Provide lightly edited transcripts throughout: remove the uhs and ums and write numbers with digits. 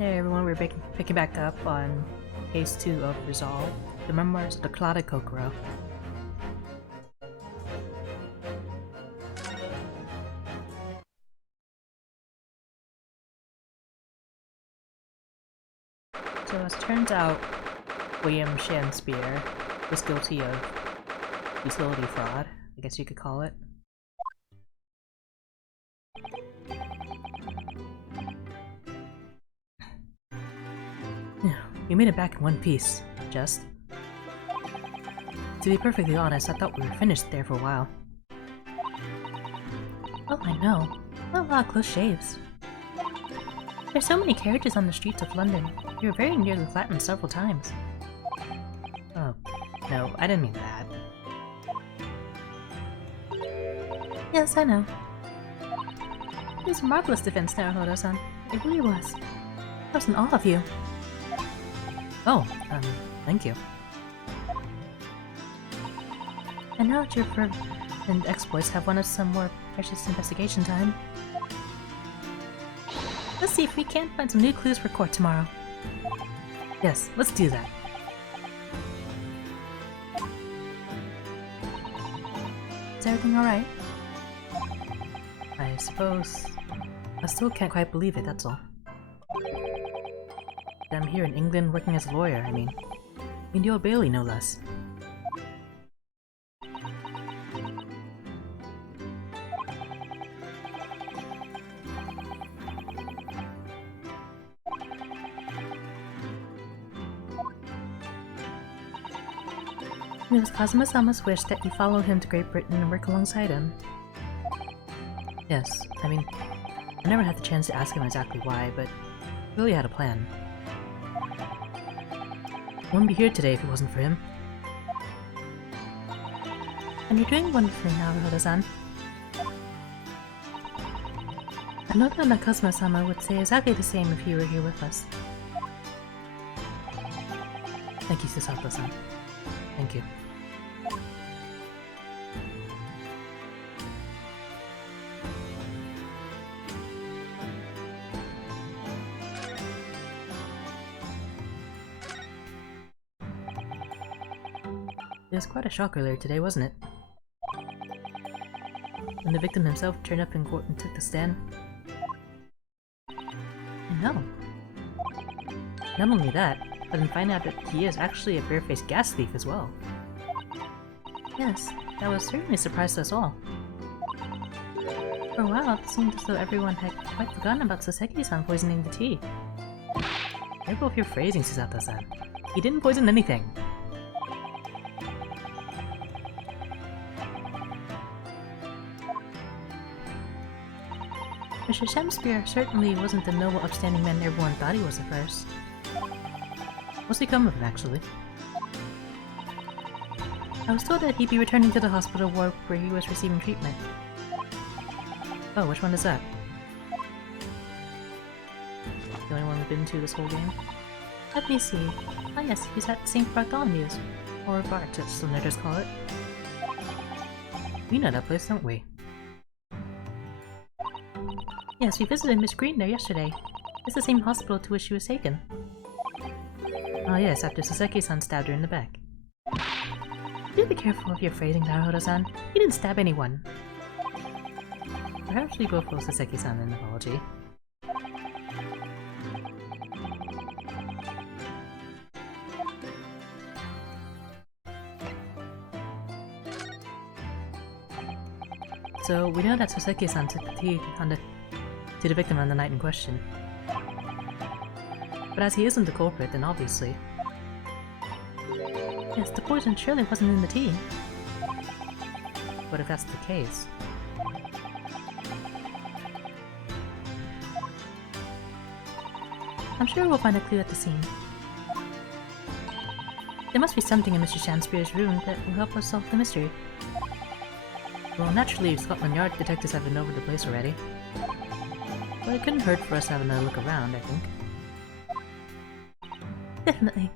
Hey everyone, we're picking back up on Case 2 of Resolve, the Memoirs of the Clouded Kokoro. So as it turns out, William Shakespeare was guilty of utility fraud, I guess you could call it. You made it back in one piece, Just. To be perfectly honest, I thought we were finished there for a while. Oh, I know. Not a lot of close shaves. There's so many carriages on the streets of London. You were very nearly flattened several times. Oh, no, I didn't mean that. Yes, I know. It was a marvelous defense, Naruhodo-san. It really was. I was in awe of you. Oh, thank you. And now that your fervent exploits have won us some more precious investigation time, let's see if we can't find some new clues for court tomorrow. Yes, let's do that. Is everything alright? I suppose... I still can't quite believe it, that's all. I'm here in England working as a lawyer, I mean. In the Old Bailey, no less. It was Kazuma-sama's wish that you follow him to Great Britain and work alongside him. Yes, I mean, I never had the chance to ask him exactly why, but he really had a plan. I wouldn't be here today if it wasn't for him. And you're doing wonderfully now, Naruhodo-san. I know that Nakazuma-sama would say exactly the same if he were here with us. Thank you, Susato-san. Thank you. It was quite a shock earlier today, wasn't it? When the victim himself turned up in court and took the stand. I know. Not only that, but then find out that he is actually a barefaced gas thief as well. Yes, that was certainly a surprise to us all. For a while, it seemed as though everyone had quite forgotten about Soseki-san poisoning the tea. Careful of your phrasing, Susato-san. He didn't poison anything. Mr. Shakespeare certainly wasn't the noble, upstanding man everyone thought he was at first. What's become of him, actually? I was told that he'd be returning to the hospital ward where he was receiving treatment. Oh, which one is that? The only one we've been to this whole game? Let me see. Ah yes, he's at St. Bartholomew's. Or Bart, as some letters call it. We know that place, don't we? Yes, we visited Miss Green there yesterday. It's the same hospital to which she was taken. Ah yes, after Soseki-san stabbed her in the back. Do be careful of your phrasing, Naruhodo-san. He didn't stab anyone. Perhaps we both owe Soseki-san an apology. So, we know that Soseki-san took the tea to the victim on the night in question. But as he isn't the culprit, then obviously... Yes, the poison surely wasn't in the tea. But if that's the case... I'm sure we'll find a clue at the scene. There must be something in Mr. Shakespeare's room that will help us solve the mystery. Well, naturally, Scotland Yard detectives have been over the place already. But it couldn't hurt for us to have another look around, I think. Definitely.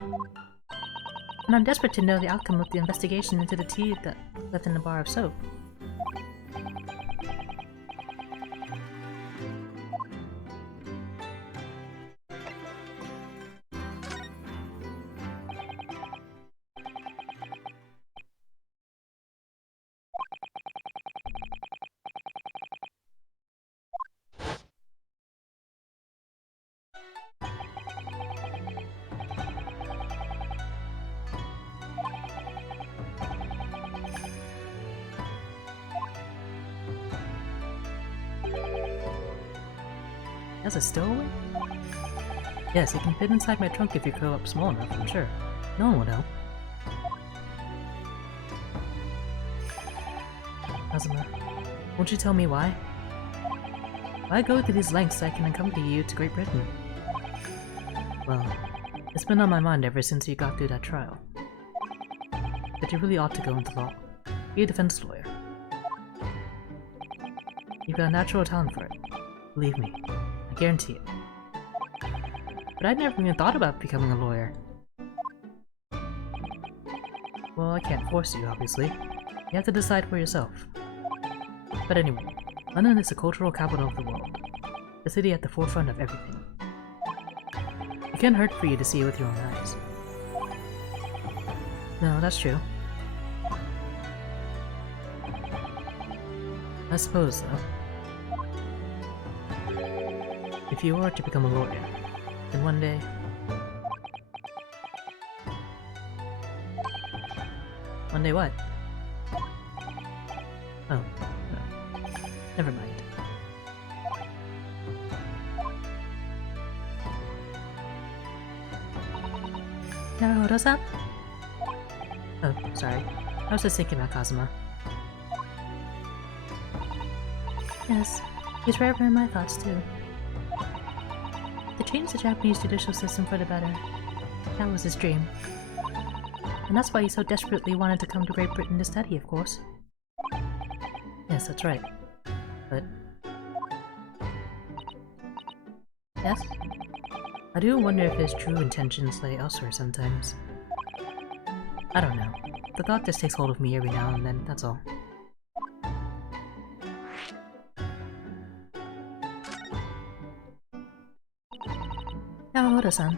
And I'm desperate to know the outcome of the investigation into the tea that left in the bar of soap. That's a stowaway? Yes, it can fit inside my trunk if you curl up small enough, I'm sure. No one will know. Kazuma, won't you tell me why? Why go to these lengths so I can accompany you to Great Britain? Well, it's been on my mind ever since you got through that trial. But you really ought to go into law. Be a defense lawyer. You've got a natural talent for it. Believe me. I guarantee it. But I'd never even thought about becoming a lawyer. Well, I can't force you, obviously. You have to decide for yourself. But anyway, London is the cultural capital of the world. The city at the forefront of everything. It can't hurt for you to see it with your own eyes. No, that's true. I suppose, though. If you were to become a lawyer, then one day... One day what? Oh, no. Never mind. Naruhodo-san? Oh, sorry. I was just thinking about Kazuma. Yes, he's right in my thoughts too. To change the Japanese judicial system for the better. That was his dream. And that's why he so desperately wanted to come to Great Britain to study, of course. Yes, that's right. But... Yes? I do wonder if his true intentions lay elsewhere sometimes. I don't know. The thought just takes hold of me every now and then, that's all. Naruhodo-san,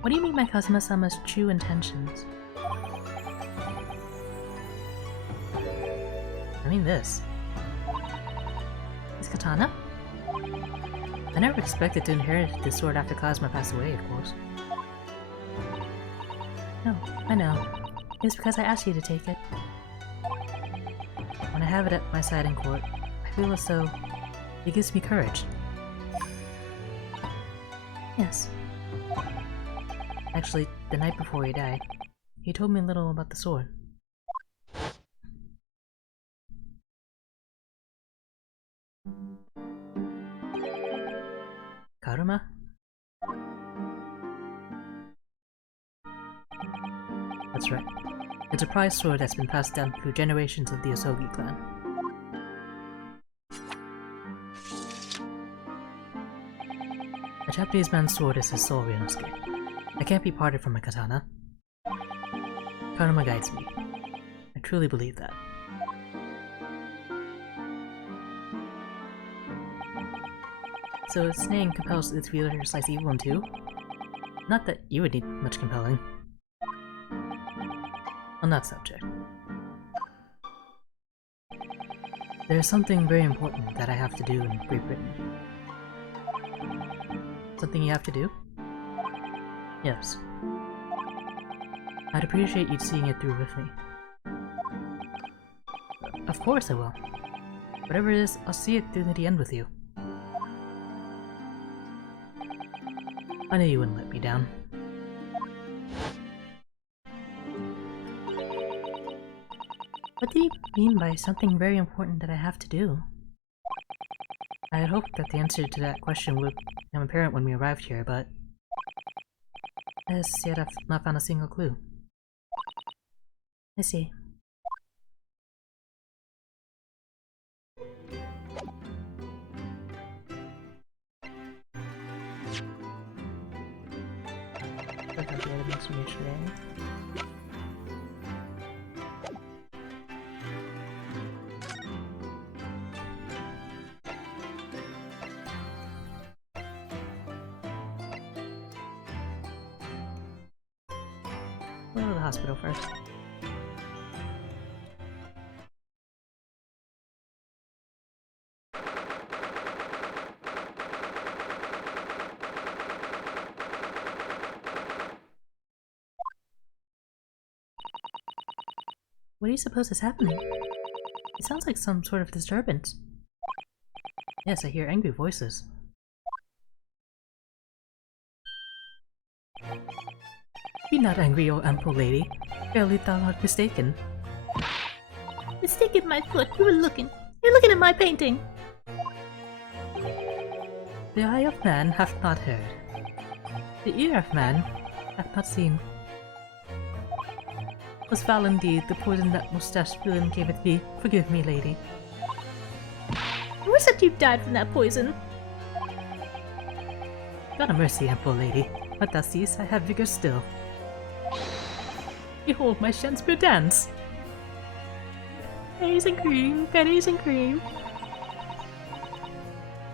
what do you mean by Kazuma-sama's true intentions? I mean this. His katana? I never expected to inherit this sword after Kazuma passed away, of course. No, I know. It's because I asked you to take it. When I have it at my side in court, I feel as though it gives me courage. Yes. Actually, the night before he died, he told me a little about the sword. Karuma? That's right. It's a prized sword that's been passed down through generations of the Osogi clan. A Japanese man's sword is his soul, Ryunosuke. I can't be parted from a katana. Karuma guides me. I truly believe that. So its name compels its wielder to slice evil in two? Not that you would need much compelling. On that subject. There is something very important that I have to do in Great Britain. Something you have to do? Yes. I'd appreciate you seeing it through with me. Of course I will. Whatever it is, I'll see it through to the end with you. I knew you wouldn't let me down. What do you mean by something very important that I have to do? I had hoped that the answer to that question would become apparent when we arrived here, but... as yet I've not found a single clue. I see. I got the evidence from yesterday. We'll go to the hospital first. What do you suppose is happening? It sounds like some sort of disturbance. Yes, I hear angry voices. Be not angry, O ample lady. Verily thou art mistaken. Mistaken my foot, you're looking at my painting! The eye of man hath not heard. The ear of man hath not seen. 'Twas foul indeed, the poison that moustache villain gave it thee. Forgive me, lady. I wish that you died from that poison. God have mercy, ample lady. But thou seest, I have vigor still. Behold my Shakespeare dance! Pennies and cream, pennies and cream.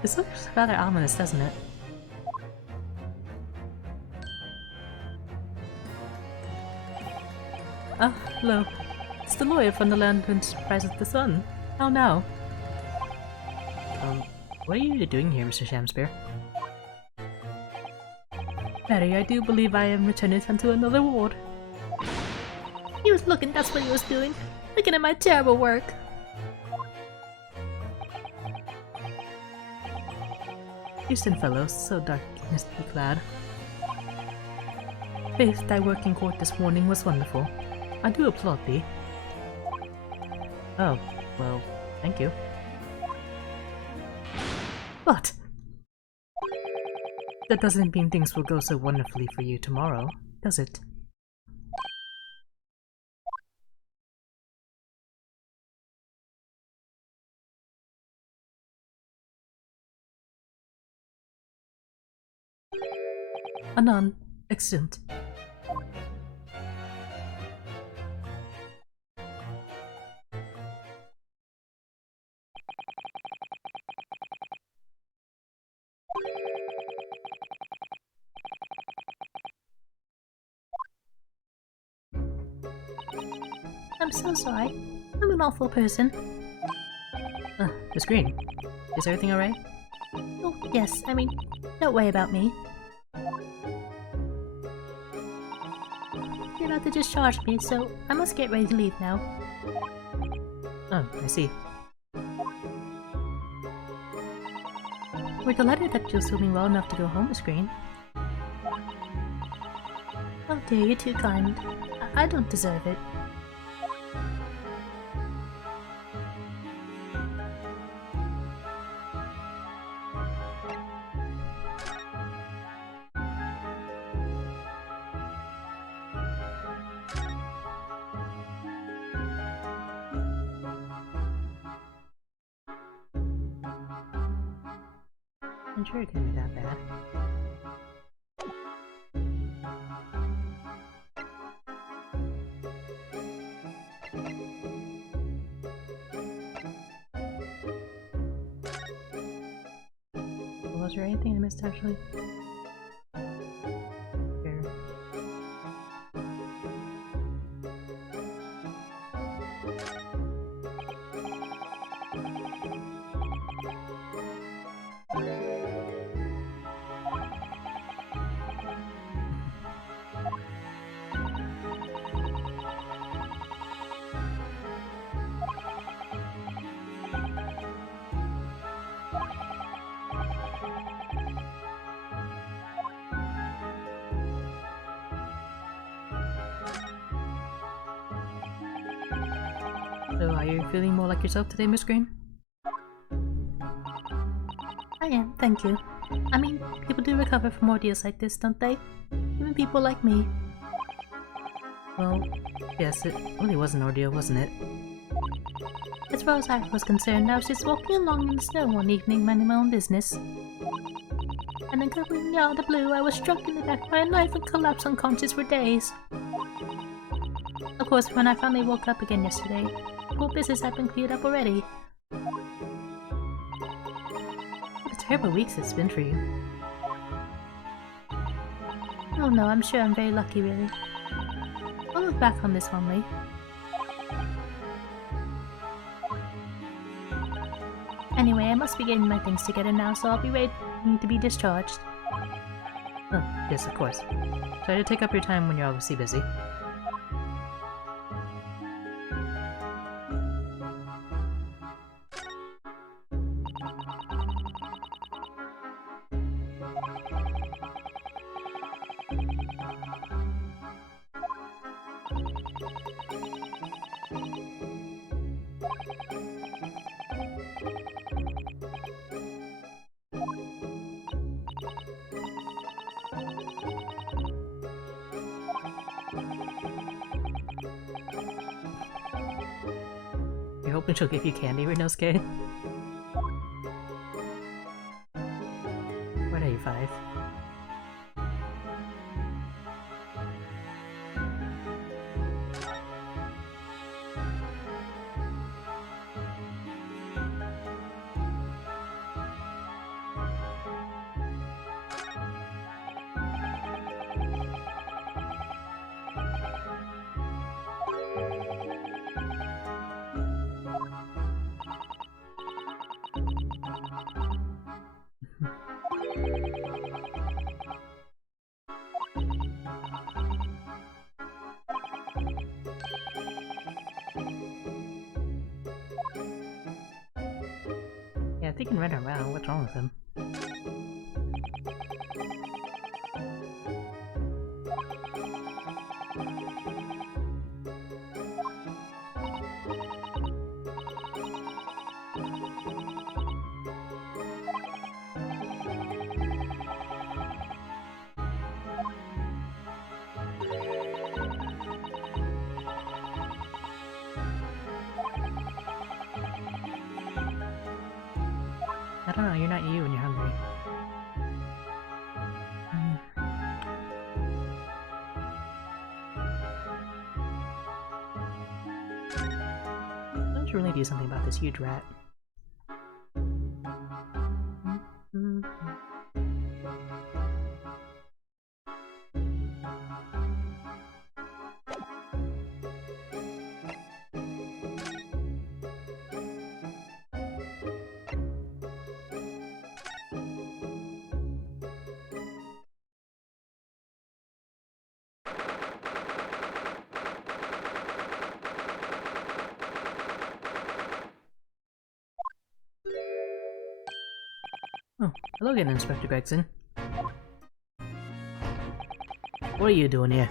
This looks rather ominous, doesn't it? Ah, hello. It's the lawyer from the land whence rises the sun. How now? What are you doing here, Mr. Shamspeare? Mary, I do believe I am returning unto another ward. He was looking, that's what he was doing. Looking at my terrible work. Houston fellows, so darknessly clad. Faith, thy work in court this morning was wonderful. I do applaud thee. Oh, well, thank you. But that doesn't mean things will go so wonderfully for you tomorrow, does it? Anon, excellent. I'm so sorry. I'm an awful person. Miss Green, is everything alright? Oh, yes, I mean, don't worry about me. You're about to discharge me, so I must get ready to leave now. Oh, I see. We're delighted that you're swimming well enough to go home, Miss Green. Oh dear, you're too kind. I don't deserve it. I'm sure it can't be that bad. Was there anything I missed actually? Here. So, are you feeling more like yourself today, Miss Green? I am, thank you. I mean, people do recover from ordeals like this, don't they? Even people like me. Well, yes, it really was an ordeal, wasn't it? As far as I was concerned, I was just walking along in the snow one evening, minding my own business. And then completely out of the blue, I was struck in the back by a knife and collapsed unconscious for days. Of course, when I finally woke up again yesterday, the whole business had been cleared up already. What a terrible week it's been for you. Oh no, I'm sure I'm very lucky, really. I'll look back on this fondly. Anyway, I must be getting my things together now, so I'll be ready to be discharged. Oh, yes, of course. Try to take up your time when you're obviously busy. hoping she'll give you candy, Rinosuke? What are you, 5? Yeah, they can run around. What's wrong with them? I don't know, you're not you when you're hungry. I should really do something about this huge rat. Oh, hello again, Inspector Gregson. What are you doing here?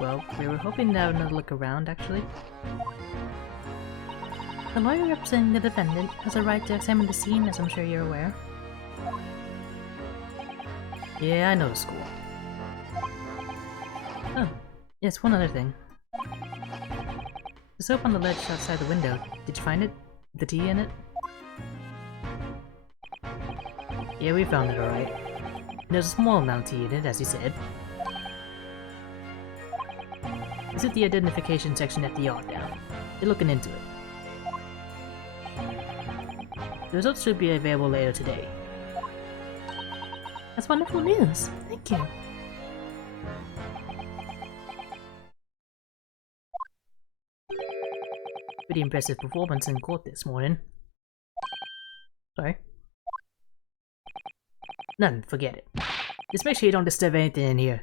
Well, we were hoping to have another look around, actually. The lawyer representing the defendant has a right to examine the scene, as I'm sure you're aware. Yeah, I know the school. Oh, yes, one other thing. The soap on the ledge outside the window, did you find it? The tea in it? Yeah, we found it alright. There's a small amount of tea in it, as you said. Visit the identification section at the yard now. They're looking into it. The results should be available later today. That's wonderful news. Thank you. Pretty impressive performance in court this morning. Sorry. None, forget it. Just make sure you don't disturb anything in here.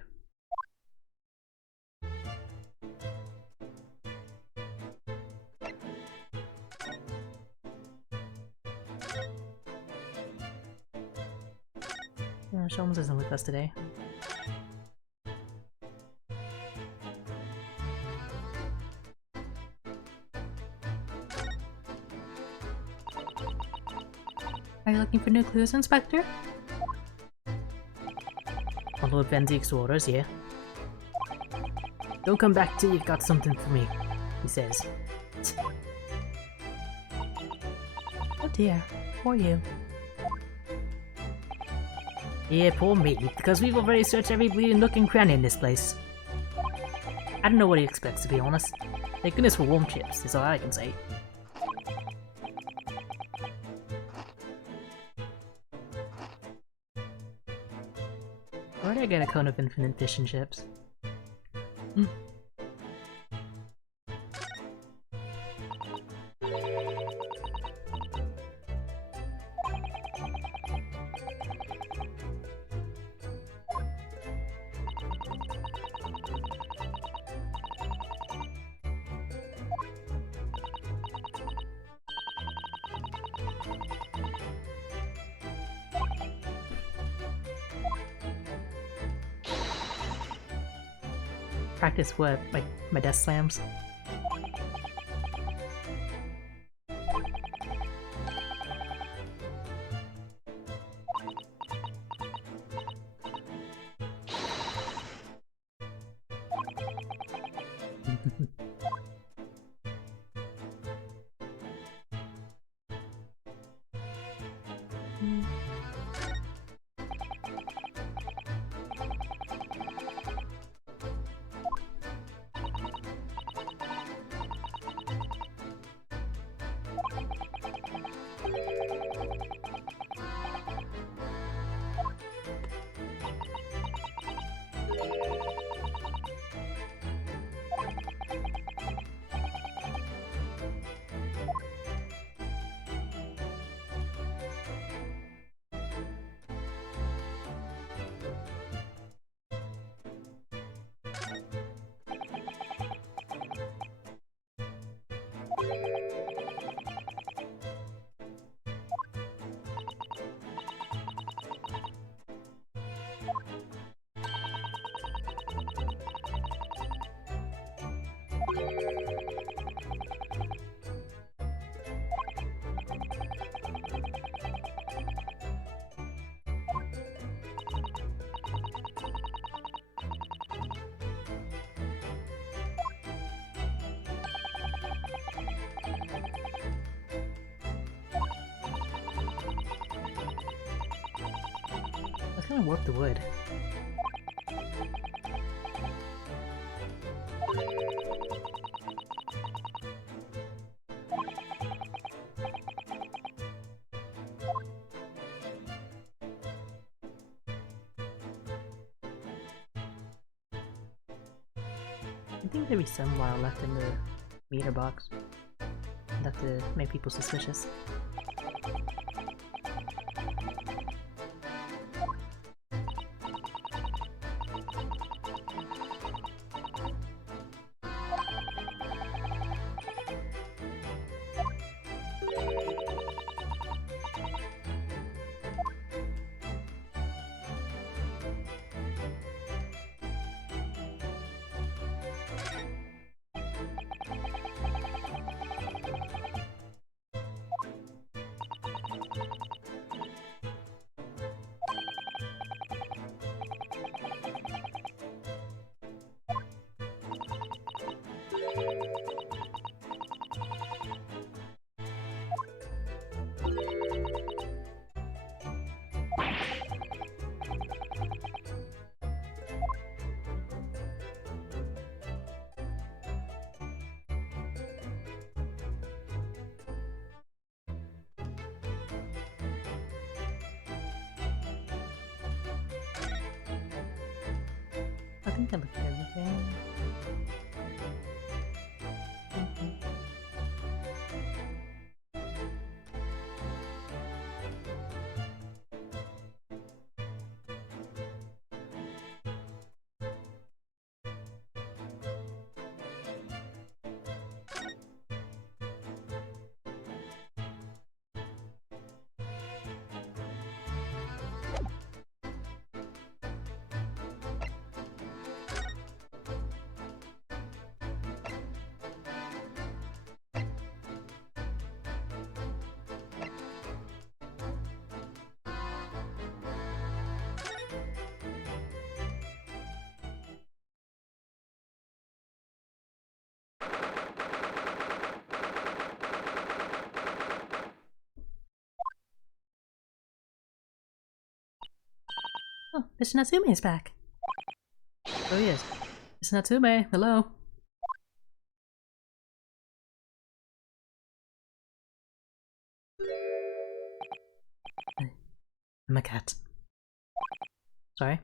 Yeah, Sholmes isn't with us today. Are you looking for new clues, Inspector? On Lord Van Zeke's orders, yeah. Don't come back till you've got something for me, he says. Oh dear, poor you. Yeah, poor me, because we've already searched every bleeding nook and cranny in this place. I don't know what he expects, to be honest. Thank goodness for warm chips, is all I can say. Where'd I get a cone of infinite fish and chips? Practice what? My death slams? I was gonna warp the wood. I think there'd be some wire left in the meter box. Enough to make people suspicious. I think I looked at everything. Oh, Mr. Natsume is back. Oh yes. Mr. Natsume, hello. I'm a cat. Sorry.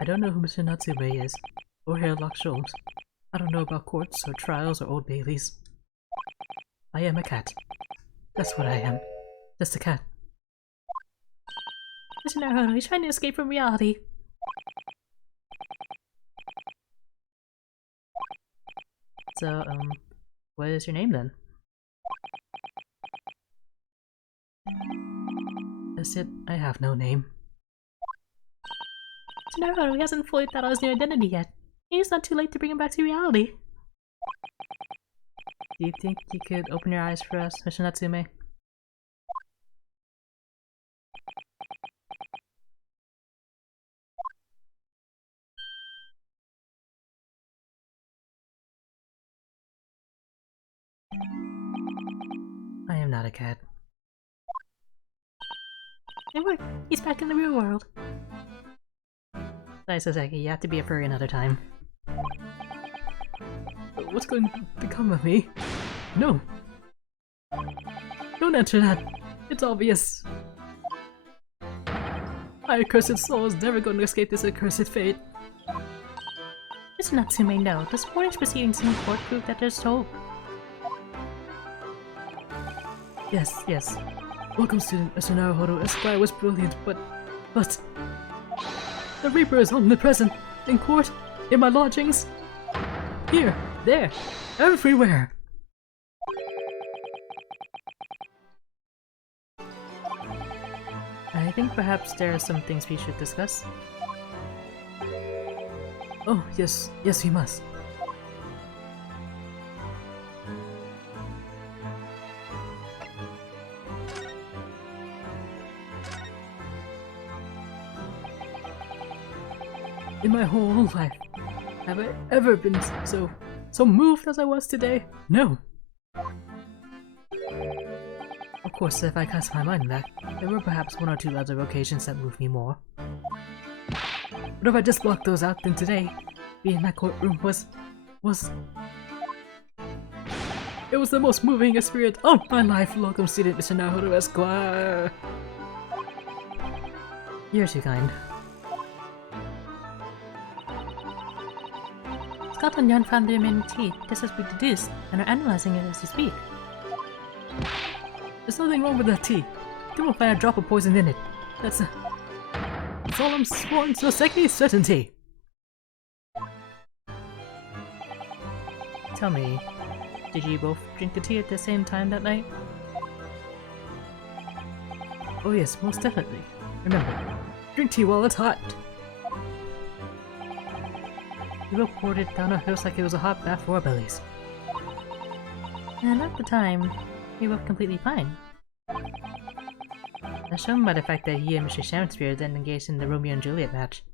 I don't know who Mr. Natsume is, or Hairlock Sholmes. I don't know about courts or trials or Old Baileys. I am a cat. That's what I am. Just a cat. Mr. Naruto, he's trying to escape from reality. So, what is your name then? That's it. I have no name. Mr. Naruto, he hasn't fully thought out his new identity yet. It's not too late to bring him back to reality. Do you think you could open your eyes for us, Mr. Natsume? not a cat. It worked! He's back in the real world! Sorry, Soseki, you have to be a furry another time. What's going to become of me? No! Don't answer that! It's obvious! My accursed soul is never going to escape this accursed fate. Mr. Natsume, no. This morning's proceedings in court prove that there's hope. Yes, yes. Welcome, student. Mr. Naruhodo Esquire was brilliant, but... The Reaper is omnipresent! In court, in my lodgings, here, there, everywhere! I think perhaps there are some things we should discuss. Oh, yes, yes we must. In my whole life, have I ever been so moved as I was today? No! Of course, if I cast my mind back, there were perhaps one or two other occasions that moved me more. But if I just blocked those out, then today, being in that courtroom was... It was the most moving experience of my life! Welcome, student Mr. Naruhodo Esquire! You're too kind. Scotland Yard found the remaining tea, just as we deduced, and are analyzing it as we speak. There's nothing wrong with that tea. They won't find a drop of poison in it. That's all I'm sworn to Soseki certainty. Tell me, did you both drink the tea at the same time that night? Oh yes, most definitely. Remember, drink tea while it's hot. We both poured it down our throats like it was a hot bath for our bellies. And at the time, we were completely fine. As shown by the fact that he and Mr. Shakespeare then engaged in the Romeo and Juliet match.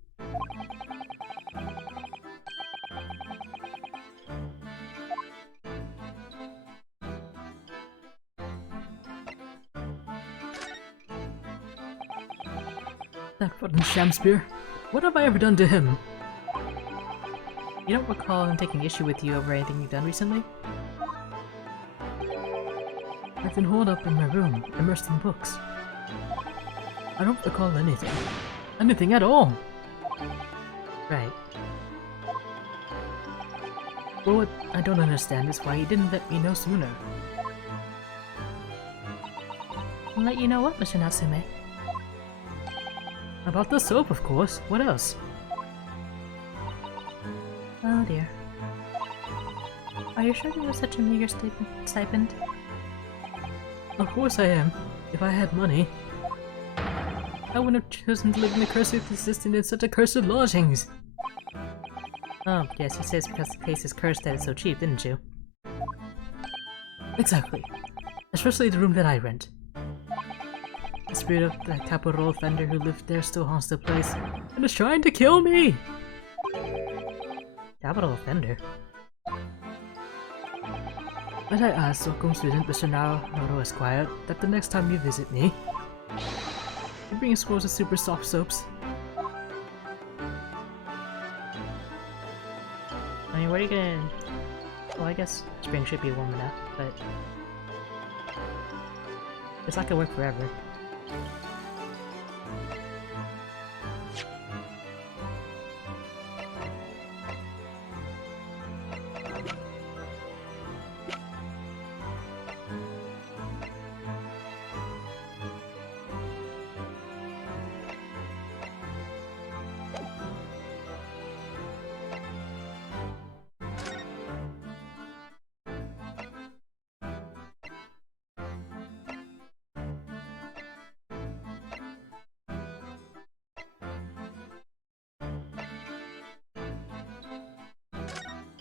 That fucking Shakespeare. What have I ever done to him? You don't recall him taking issue with you over anything you've done recently? I've been holed up in my room, immersed in books. I don't recall anything. Anything at all! Right. Well, what I don't understand is why he didn't let me know sooner. I'll let you know what, Mr. Natsume? About the soap, of course. What else? Oh dear. Are you sure you were such a meager stipend? Of course I am. If I had money, I wouldn't have chosen to live in a cursed existence in such accursed lodgings. Oh, yes, you said it's because the place is cursed that it's so cheap, didn't you? Exactly. Especially the room that I rent. The spirit of that capital offender who lived there still haunts the place and is trying to kill me! Capital offender? Might I ask, welcome student Mr. Naruhodo Esquire, that the next time you visit me, you bring scrolls of super soft soaps? I mean, what are you gonna... Well, I guess spring should be warm enough, but... It's not gonna work forever.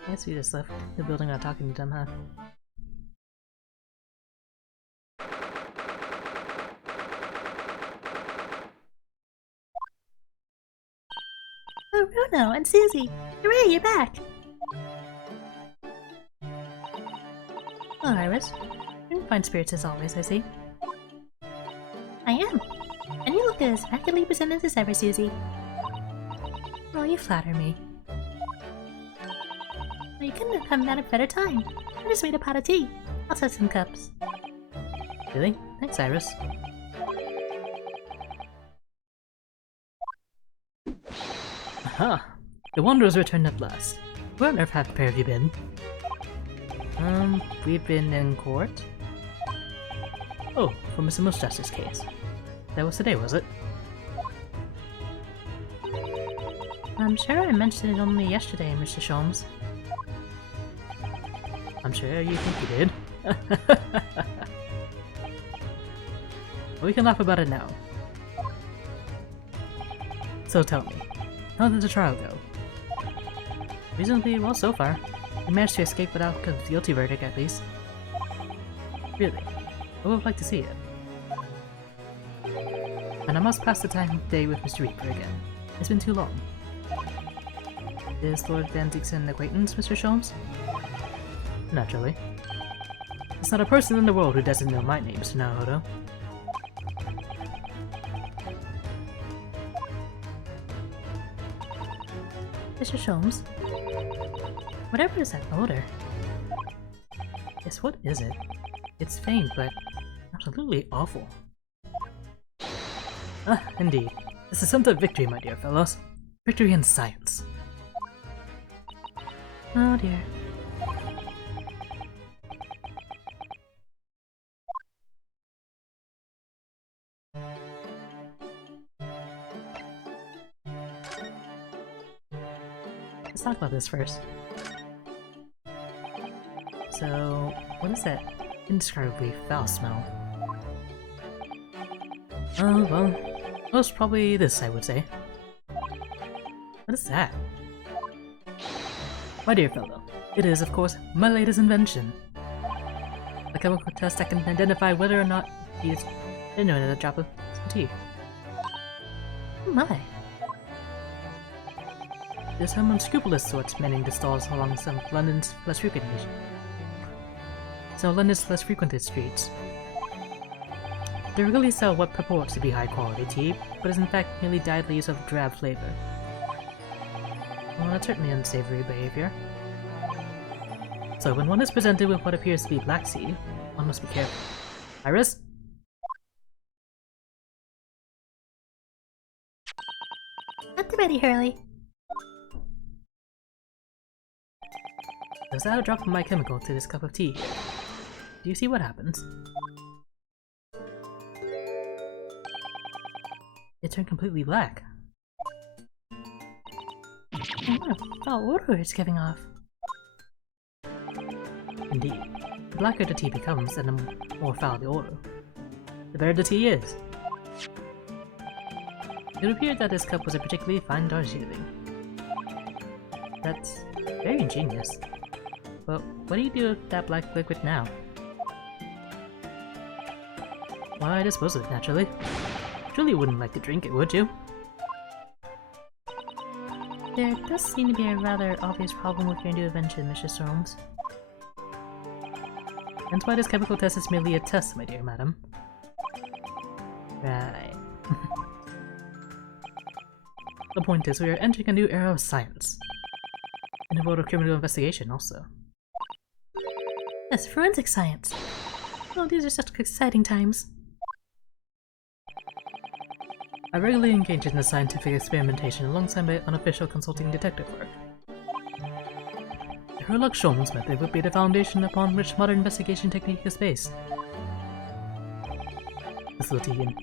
I guess we just left the building without talking to them, huh? Oh, Bruno and Susie! Hooray, you're back! Oh, Iris. fine spirits as always, I see. I am. And you look as immaculately presented as ever, Susie. Oh, you flatter me. Well, you couldn't have had a better time. I just made a pot of tea. I'll set some cups. Really? Thanks, Iris. Aha! The Wanderers returned at last. Where on earth have you been? We've been in court? Oh, for Mr. Mustache's case. That was today, was it? I'm sure I mentioned it only yesterday, Mr. Sholmes. I'm sure you think you did. We can laugh about it now. So tell me, how did the trial go? Reasonably well so far. You managed to escape without a guilty verdict, at least. Really? I would like to see it. And I must pass the time of day with Mr. Reaper again. It's been too long. Is Lord Van Zieks an acquaintance, Mr. Sholmes? Naturally. There's not a person in the world who doesn't know my name, Mr. Naruto. Mr. Sholmes? Whatever is that odor? Yes, what is it? It's faint, but absolutely awful. Ah, indeed. This is some type of victory, my dear fellows. Victory in science. Oh dear. Let's talk about this first. So, what is that indescribably foul smell? Oh, well, most probably this, I would say. What is that? My dear fellow, it is, of course, my latest invention. A chemical test that can identify whether or not he is genuine in a drop of some tea. Oh my. There's some unscrupulous sorts manning the stalls along some of London's less frequented streets. They really sell what purports to be high-quality tea, but is in fact merely dyed leaves of drab flavor. Well, that's certainly unsavory behavior. So when one is presented with what appears to be black tea, one must be careful. Iris? At the ready, Hurley. Let's add a drop of my chemical to this cup of tea. Do you see what happens? It turned completely black. And what a foul odor it's giving off. Indeed. The blacker the tea becomes, and the more foul the odor, the better the tea is. It appeared that this cup was a particularly fine Darjeeling. That's very ingenious. But what do you do with that black liquid now? Why, dispose of it, naturally. Surely you wouldn't like to drink it, would you? There does seem to be a rather obvious problem with your new invention, Mr. Sholmes. Hence why this chemical test is merely a test, my dear madam. Right. The point is, we are entering a new era of science. In the world of criminal investigation, also. Yes, forensic science. Oh, these are such exciting times. I regularly engage in the scientific experimentation alongside my unofficial consulting detective work. The Herlock Sholmes method would be the foundation upon which modern investigation technique is based. This little tea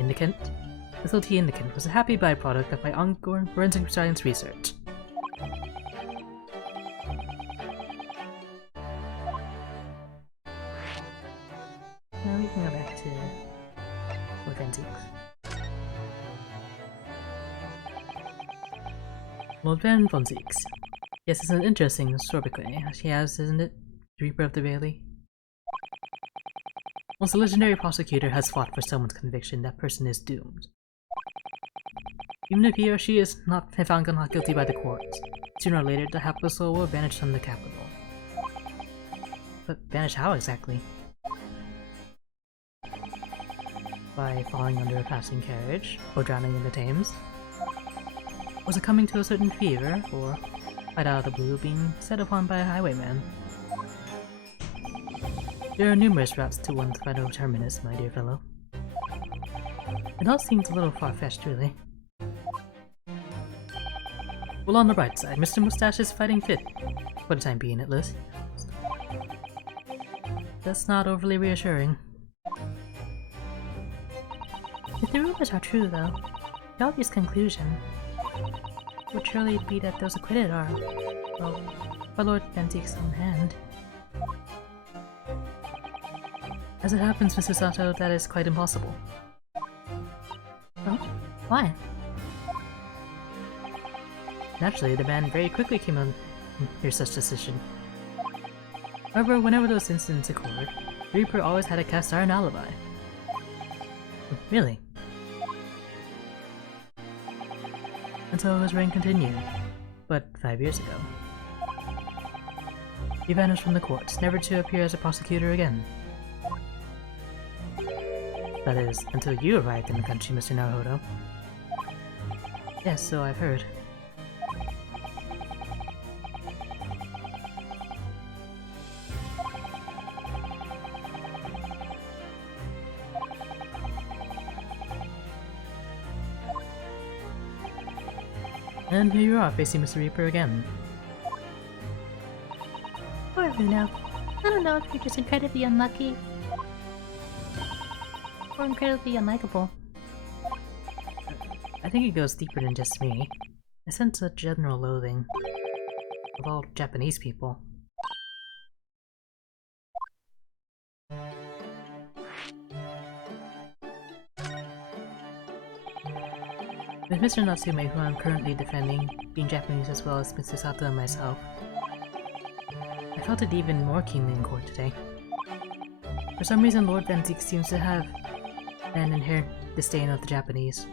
indicant was a happy byproduct of my ongoing forensic science research. Now we can go back to Lord Van Zieks. Lord Van Zieks. Yes, it's an interesting sobriquet she has, isn't it? The Reaper of the Bailey. Once a legendary prosecutor has fought for someone's conviction, that person is doomed. Even if he or she is not found not guilty by the courts, sooner or later the hapless soul will vanish from the capital. But vanish how exactly? By falling under a passing carriage, or drowning in the Thames? Was it coming to a certain fever, or right out of the blue being set upon by a highwayman? There are numerous routes to one's final terminus, my dear fellow. It all seems a little far-fetched, really. Well, on the bright side, Mr. Mustache is fighting fit. For the time being, at least. That's not overly reassuring. If the rumors are true, though, the obvious conclusion would surely be that those acquitted are, well, by Lord Bentik's own hand. As it happens, Mr. Sato, that is quite impossible. Oh? Why? Naturally, the man very quickly came on near such decision. However, whenever those incidents occurred, the Reaper always had a cast iron alibi. Really? Until his reign continued, but 5 years ago. He vanished from the courts, never to appear as a prosecutor again. That is, until you arrived in the country, Mr. Naruhodo. Yes, so I've heard. And here you are, facing Mr. Reaper again. Poor Luno. I don't know if you're just incredibly unlucky, or incredibly unlikable. I think it goes deeper than just me. I sense a general loathing of all Japanese people. With Mr. Natsume, who I'm currently defending, being Japanese as well as Mr. Sato and myself, I felt it even more keenly in court today. For some reason, Lord Benzik seems to have an inherent disdain of the Japanese.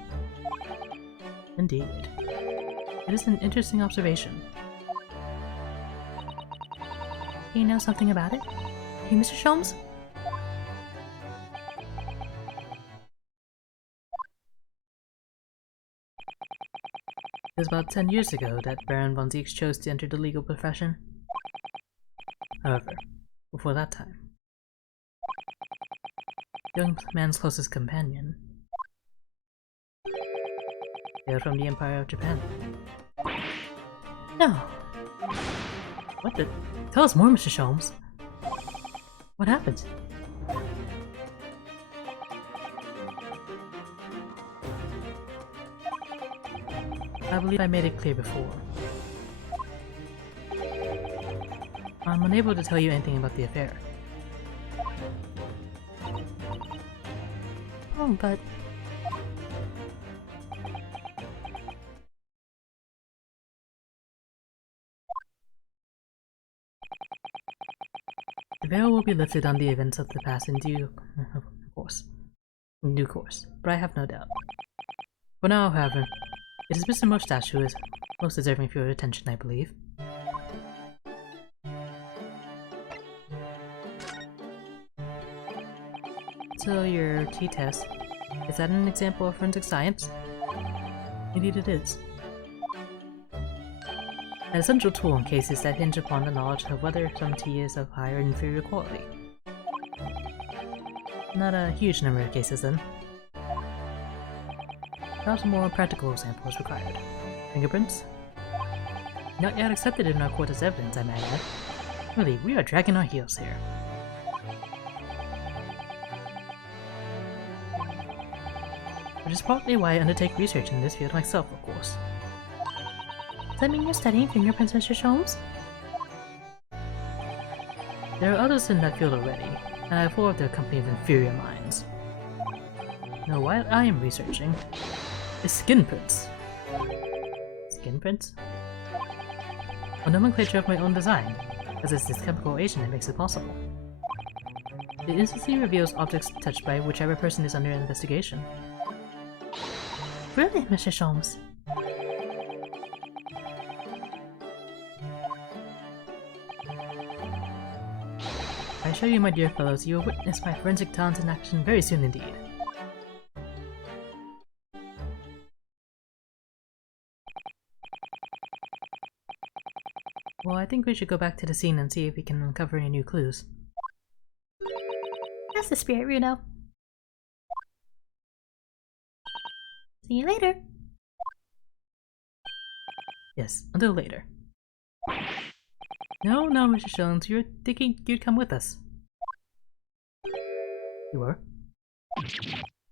Indeed. It is an interesting observation. Do you know something about it? Hey, Mr. Sholmes? It was about 10 years ago that Baron von Zieks chose to enter the legal profession. However, before that time, the young man's closest companion hailed from the Empire of Japan. No! What the? Tell us more, Mr. Sholmes. What happened? I believe I made it clear before. I'm unable to tell you anything about the affair. Oh, but... the veil will be lifted on the events of the past in due course, but I have no doubt. For now, however, it is Mr. Mustache who is most deserving for your attention, I believe. So your T-test, is that an example of forensic science? Indeed it is. An essential tool in cases that hinge upon the knowledge of whether some tea is of higher or inferior quality. Not a huge number of cases then. Perhaps a more practical example is required. Fingerprints? Not yet accepted in our court as evidence, I might add. Really, we are dragging our heels here. Which is partly why I undertake research in this field myself, of course. Does that mean you're studying fingerprints, Mr. Sholmes? There are others in that field already, and I have four of their company of inferior minds. Now, what I am researching is skin prints. Skin prints? A nomenclature of my own design, as it's this chemical agent that makes it possible. It instantly reveals objects touched by whichever person is under investigation. Brilliant, Mr. Sholmes. assure you, my dear fellows, you will witness my forensic talents in action very soon indeed. Well, I think we should go back to the scene and see if we can uncover any new clues. That's the spirit, Runo. See you later. Yes, until later. No, Mr. Jones, you're thinking you'd come with us. You were?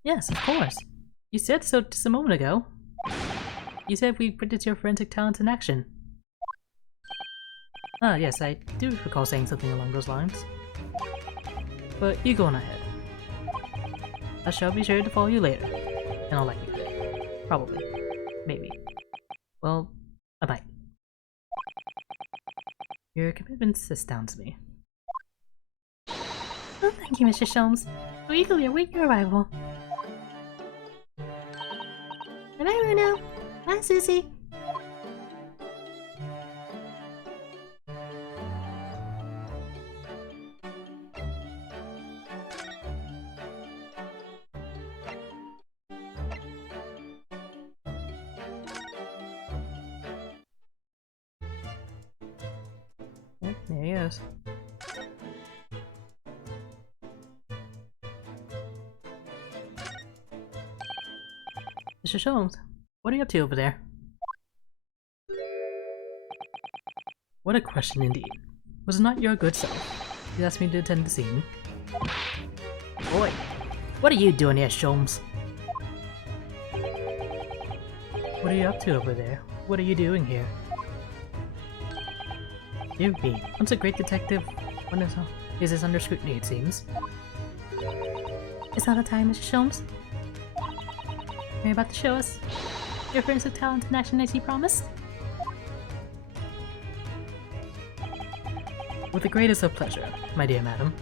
Yes, of course. You said so just a moment ago. You said we witnessed your forensic talents in action. Ah, yes, I do recall saying something along those lines. But you go on ahead. I shall be sure to follow you later. And I'll let you. Probably. Maybe. Well, I might. Your commitment astounds me. Oh, thank you, Mr. Sholmes. We eagerly await your arrival. Bye-bye, Runo. Bye, Susie. There he is. Mr. Sholmes, what are you up to over there? What a question indeed. Was it not your good self? You asked me to attend the scene. Boy, what are you doing here, Sholmes? What are you up to over there? What are you doing here? Dear me, once a great detective, when is under scrutiny, it seems. Is that the time, Mr. Sholmes? Are you about to show us your forensic talent in action as you promised? With the greatest of pleasure, my dear madam.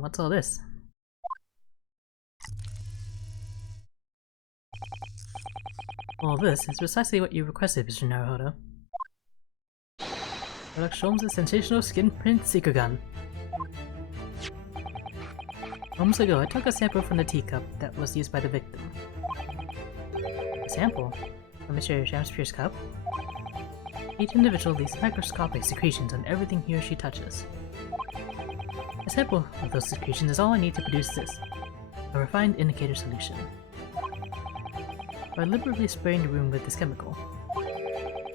What's all this? All this is precisely what you requested, Mr. Naruhodo. Product Sholmes' sensational skin print seeker gun. Moments ago, I took a sample from the teacup that was used by the victim. A sample? From Mr. Shamspier's cup? Each individual leaves microscopic secretions on everything he or she touches. A sample of those secretions is all I need to produce this, a refined indicator solution. By liberally spraying the room with this chemical,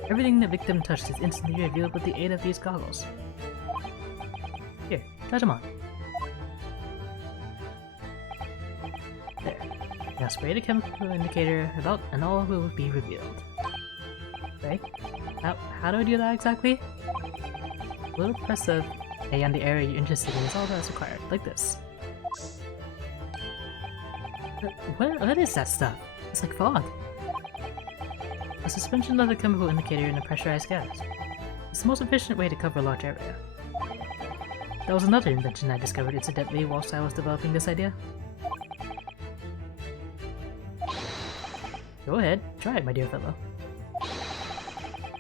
everything the victim touched is instantly revealed with the aid of these goggles. Here, touch them on. There. Now spray the chemical indicator about and all will be revealed. Right? How do I do that exactly? A little press of A on the area you're interested in is all that's required, like this. What is that stuff? It's like fog. A suspension of the chemical indicator in a pressurized gas. It's the most efficient way to cover a large area. That was another invention I discovered incidentally whilst I was developing this idea. Go ahead, try it, my dear fellow.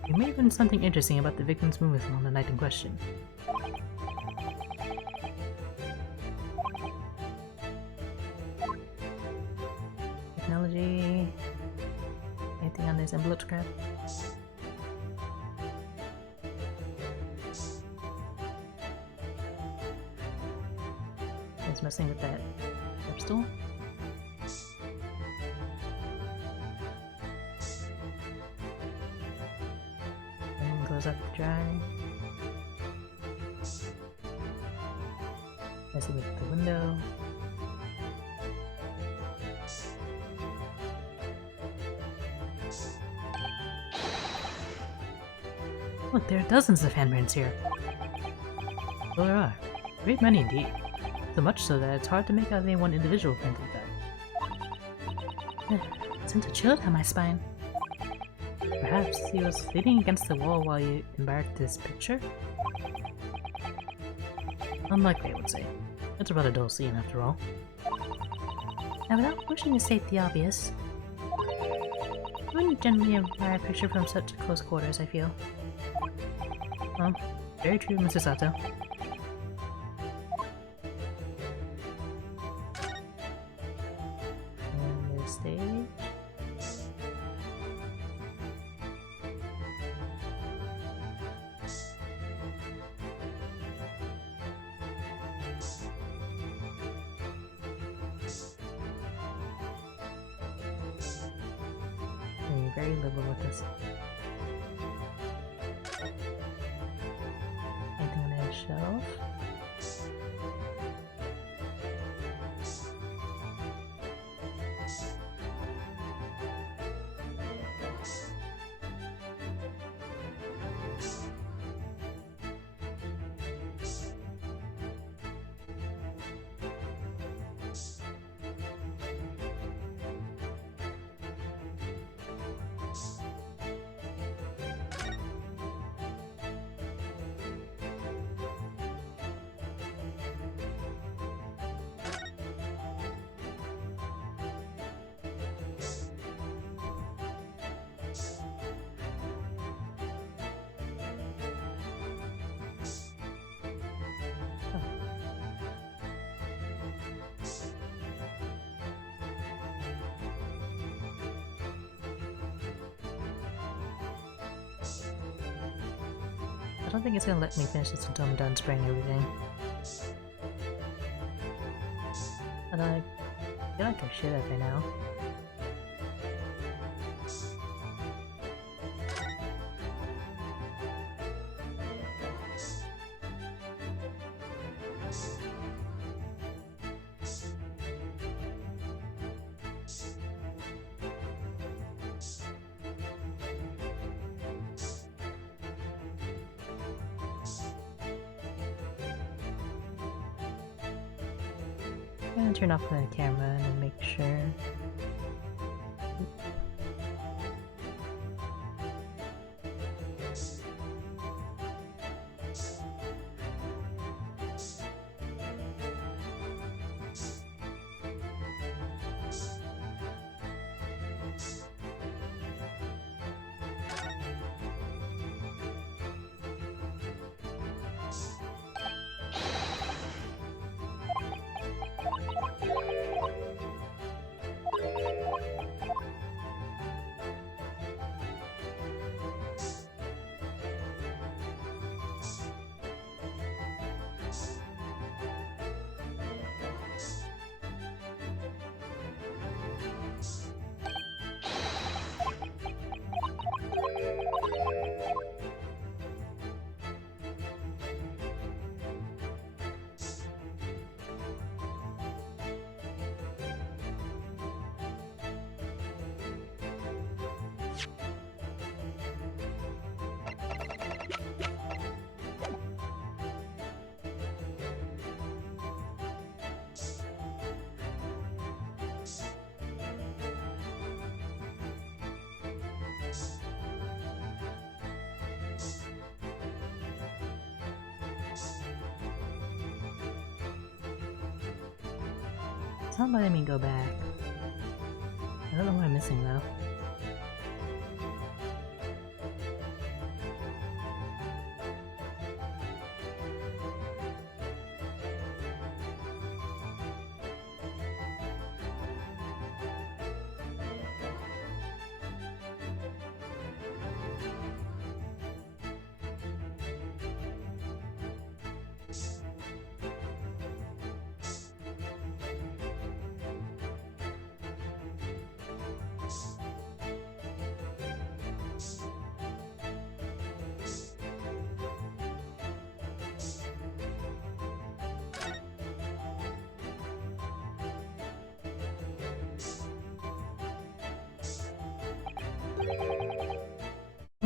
You may have learned something interesting about the victim's movements on the night in question. Technology... Anything on this envelope scrap? What's messing with that stool? And close up to dry. Messing with the window. Look, there are dozens of handprints here. Well, there are. A great many indeed. So much so that it's hard to make out any one individual print like that. It sent a chill down my spine. Perhaps he was leaning against the wall while you embarked this picture? Unlikely, I would say. It's a rather dull scene, after all. Now, without wishing to state the obvious, I wouldn't generally admire a picture from such close quarters, I feel. Well, very true, Mrs. Sato. And the stage. Very liberal with this. Anything on the shelf? I don't think it's gonna let me finish this until I'm done spraying everything. And I feel like I should have by now. I'm gonna turn off the camera and make sure. It's not letting me go back. I don't know what I'm missing though.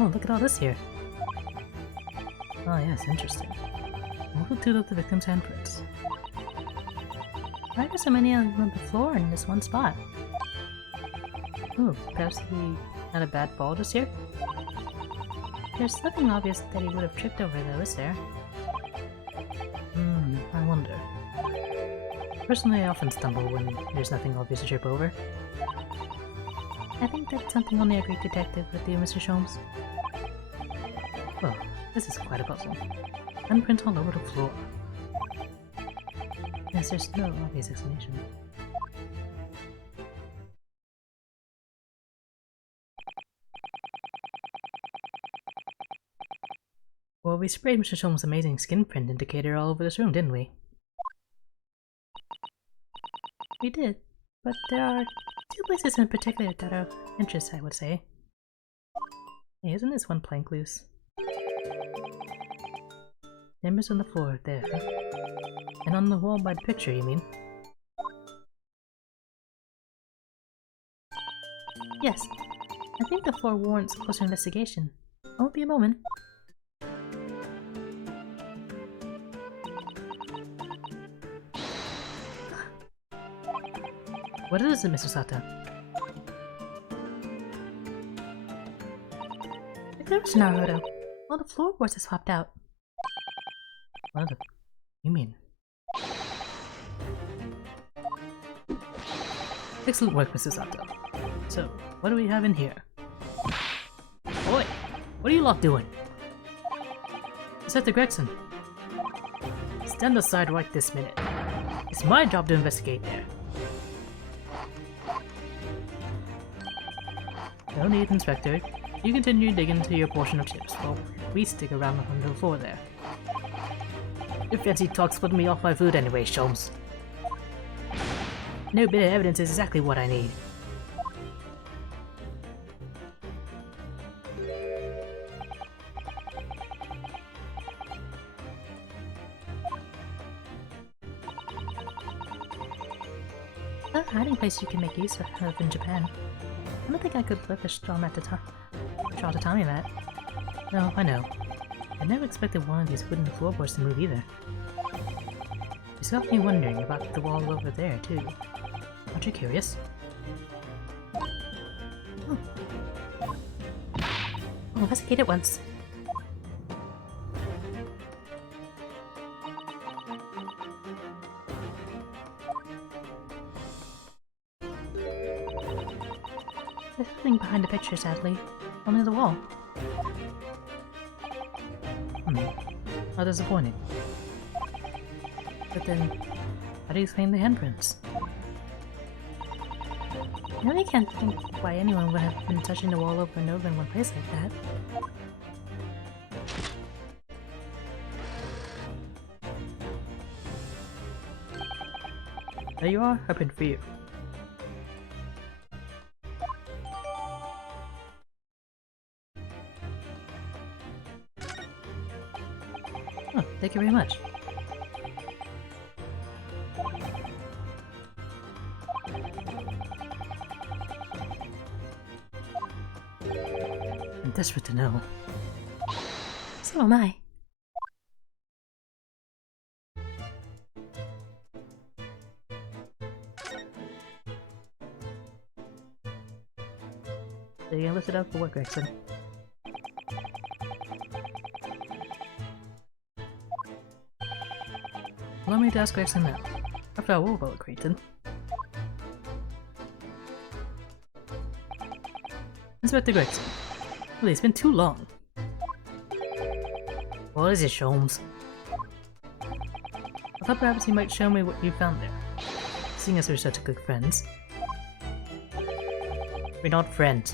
Oh, look at all this here. Oh yes, interesting. Multitude of the victim's handprints. Why are there so many on the floor in this one spot? Ooh, perhaps he had a bad fall just here? There's nothing obvious that he would have tripped over though, is there? I wonder. Personally, I often stumble when there's nothing obvious to trip over. I think that's something only a great detective would do, Mr. Sholmes. Well, this is quite a puzzle. Handprints all over the floor. Yes, there's no obvious explanation. Well, we sprayed Mr. Sholmes' amazing skin print indicator all over this room, didn't we? We did, but there are two places in particular that are of interest, I would say. Hey, isn't this one plank loose? The embers on the floor, there. And on the wall by the picture, you mean? Yes. I think the floor warrants closer investigation. Won't be a moment. What is it, Mr. Sato? The garbage in Naruto. All the floorboards are swapped out. What? You mean? Excellent work, Mr. Sato. So, what do we have in here? Boy, what are you lot doing? Inspector Gregson. Stand aside right this minute. It's my job to investigate there. No need, Inspector. You continue digging to your portion of chips while we stick around on the floor there. Your fancy talk's putting me off my food anyway, Sholmes. No bit of evidence is exactly what I need. A hiding place you can make use of in Japan. I don't think I could flip a straw to tell me that. No, I know. I never expected one of these wooden floorboards to move either. It's got me wondering about the wall over there, too. Aren't you curious? I'll investigate it once. There's nothing behind the picture, sadly. Only the wall. How disappointing. But then, how do you explain the handprints? I really can't think why anyone would have been touching the wall over and over in one place like that. There you are, open for you. Oh, thank you very much. I'm desperate to know. So am I. So you can list it out for work, Gregson. Allow me to ask Gregson now. After all, about Creighton. Inspector Gregson. Really, it's been too long. What is it, Sholmes? I thought perhaps you might show me what you found there. Seeing as we're such good friends. We're not friends.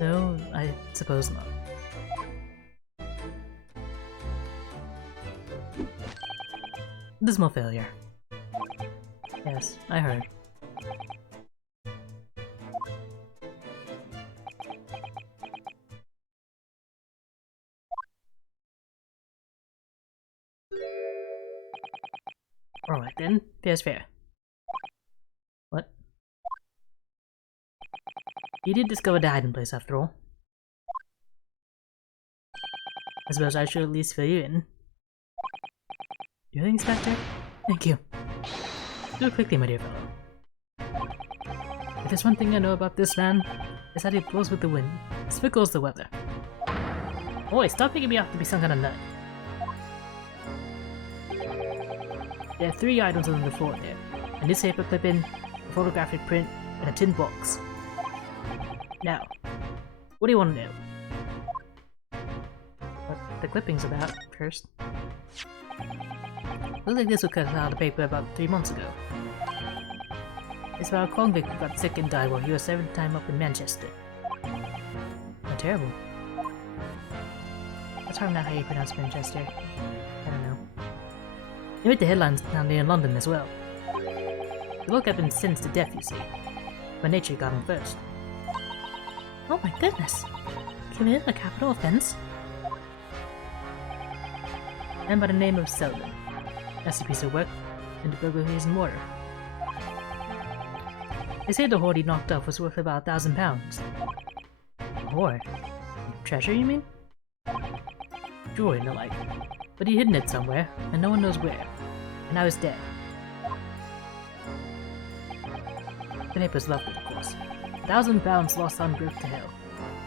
No, I suppose not. Dismal failure. Yes, I heard. Alright then, fair's fair. What? You did discover the hiding place after all. I suppose I should at least fill you in. Do you think, Inspector? Thank you. Do it quickly, my dear fellow. If there's one thing I know about this man, it's that he blows with the wind, as fickle as the weather. Boy, stop picking me up to be some kind of nut. There are 3 items on the floor there. A newspaper clipping, a photographic print, and a tin box. Now, what do you want to know? What the clipping's about, first. Looks like this was cut out of the paper about 3 months ago. It's about a convict who got sick and died while he was serving time up in Manchester. Oh, terrible. That's probably not how you pronounce Manchester. I don't know. He made the headlines down there in London as well. The bloke had been sentenced to death, you see. But nature got him first. Oh my goodness! Committed a capital offense? And by the name of Selden. That's a piece of work, and the burglaries and mortar. They say the hoard he knocked off was worth about £1,000. A hoard? Treasure, you mean? Jewelry and the like. But he hidden it somewhere, and no one knows where. And now he's dead. The papers loved it, of course. £1,000 lost on route to hell.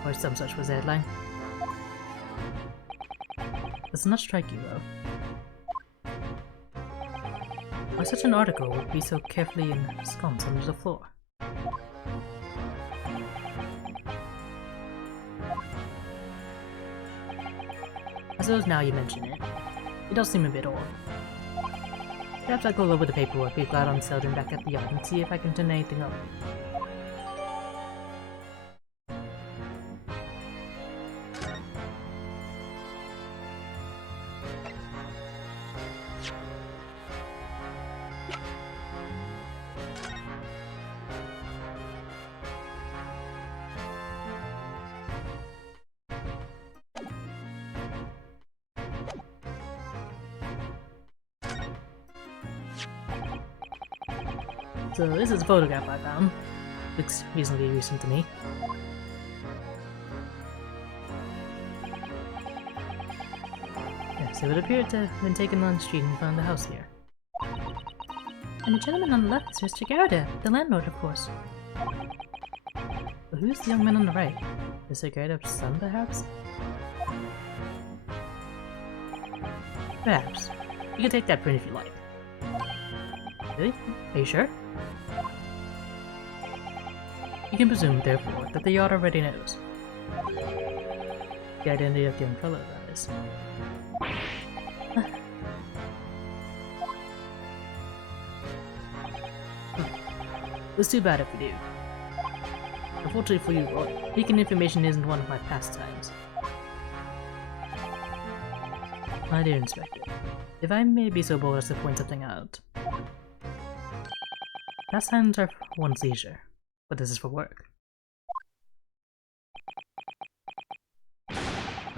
Or some such was the headline. Does not strike you, though. Why such an article would be so carefully ensconced under the floor? I suppose now you mention it, it does seem a bit odd. Perhaps I'll go over the paperwork we've got on Selden back at the yard and see if I can turn anything up. So this is a photograph I found. Looks reasonably recent to me. Yes, it would appear to have been taken on the street in front of the house here. And the gentleman on the left is Mr. Garda, the landlord, of course. But who's the young man on the right? Mr. Garda's son, perhaps? Perhaps. You can take that print if you like. Really? Are you sure? You can presume, therefore, that the yacht already knows. The identity of the young fellow, that is. It's too bad if we do. Unfortunately for you, well, leaking information isn't one of my pastimes. My dear Inspector, if I may be so bold as to point something out. Pastimes are for one's leisure, but this is for work.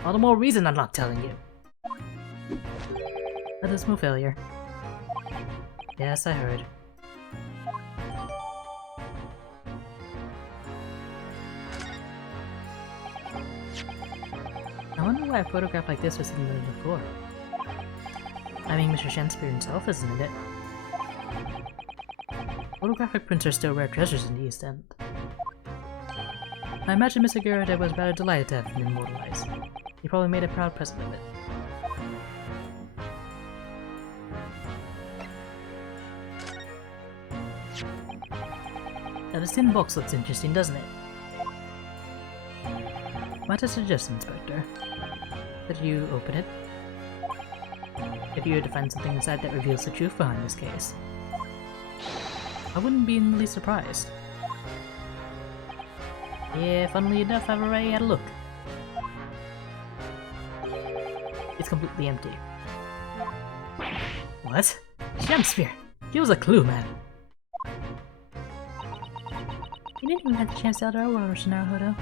All the more reason I'm not telling you. That is no failure. Yes, I heard. I wonder why a photograph like this was sitting on the floor. I mean, Mr. Shakespeare himself isn't in it. Photographic prints are still rare treasures in the East End. I imagine Mr. Garrett was rather delighted to have been immortalized. He probably made a proud present of it. Now this tin box looks interesting, doesn't it? Might I suggest, Inspector, that you open it? If you were to find something inside that reveals the truth behind this case. I wouldn't be in the least surprised. Yeah, funnily enough, I've already had a look. It's completely empty. What? Shakespeare! Give us a clue, man! You didn't even have the chance to tell our orders, Naruto.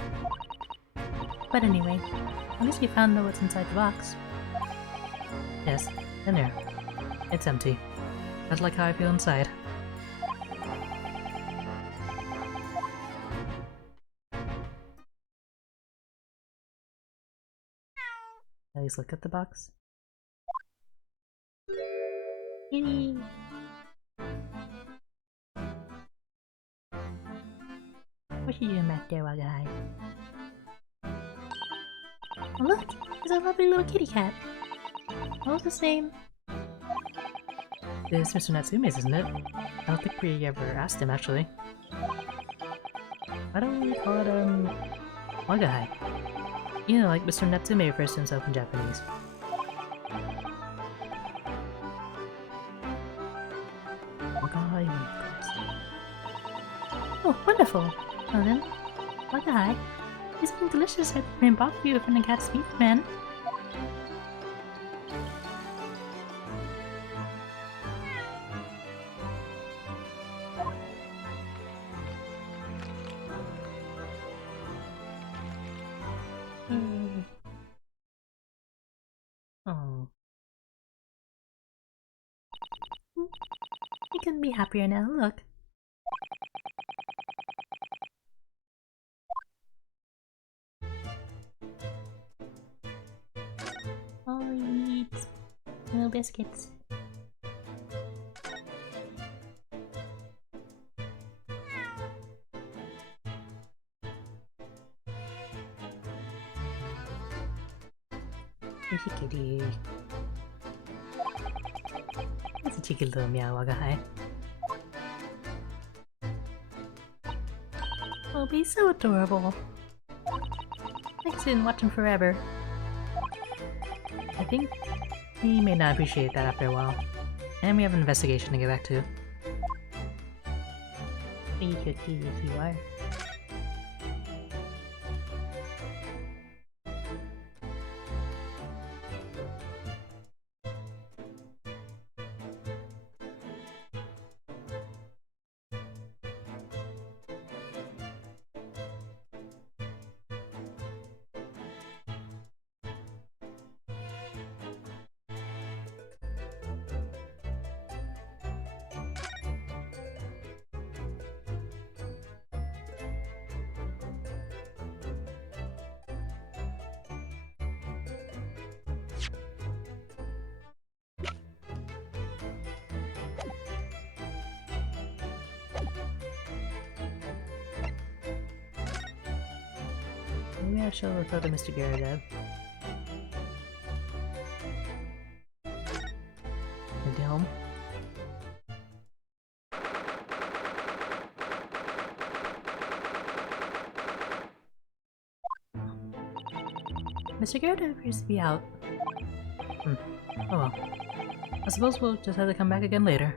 But anyway, at least you found out what's inside the box. Yes, in there. It's empty. That's like how I feel inside. At least look at the box. Kitty! What you doing back there, guy? Oh look! There's a lovely little kitty cat! What was his name? It's Mr. Natsume's, isn't it? I don't think we ever asked him, actually. Why don't we call it, Wagahai? You know, like Mr. Natsume refers to himself in Japanese. Wagahai. Oh, wonderful! Well then, Wagahai. There's something delicious I've been bought for you from the cat's meat man. Oh. You couldn't be happier now, look. All you need little biscuits. Here's your kitty. That's a cheeky little meow, Wagahai. Oh, but he's so adorable. I can sit and watch him forever. I think he may not appreciate that after a while. And we have an investigation to get back to. Be cookie if you are. Maybe I shall refer to Mr. Garrett. Into home. Mr. Garrett appears to be out. Oh well. I suppose we'll just have to come back again later.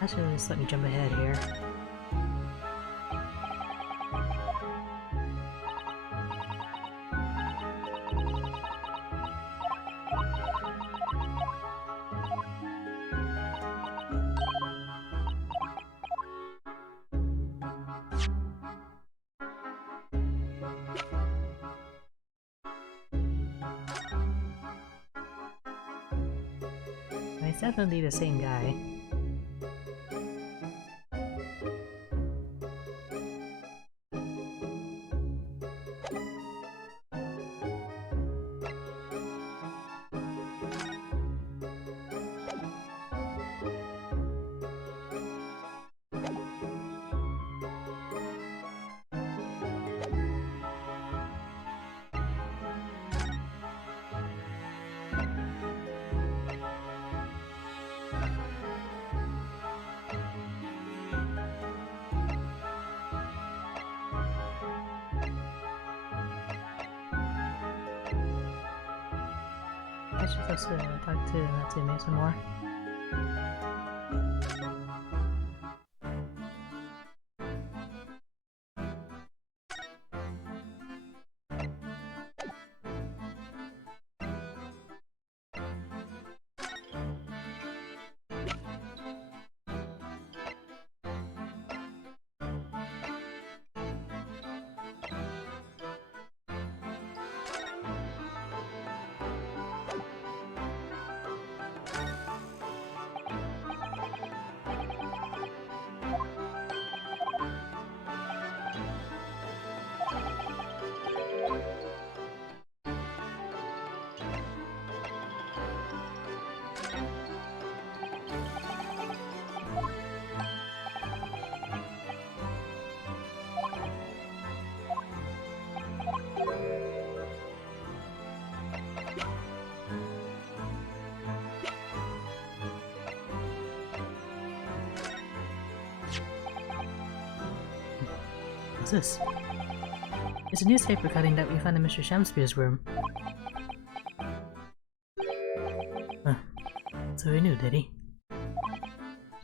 I should just let me jump ahead here. It's definitely the same guy. I should just talk to Natsume some more. What's this? It's a newspaper cutting that we found in Mr. Shamspeare's room. Huh. So he knew, did he?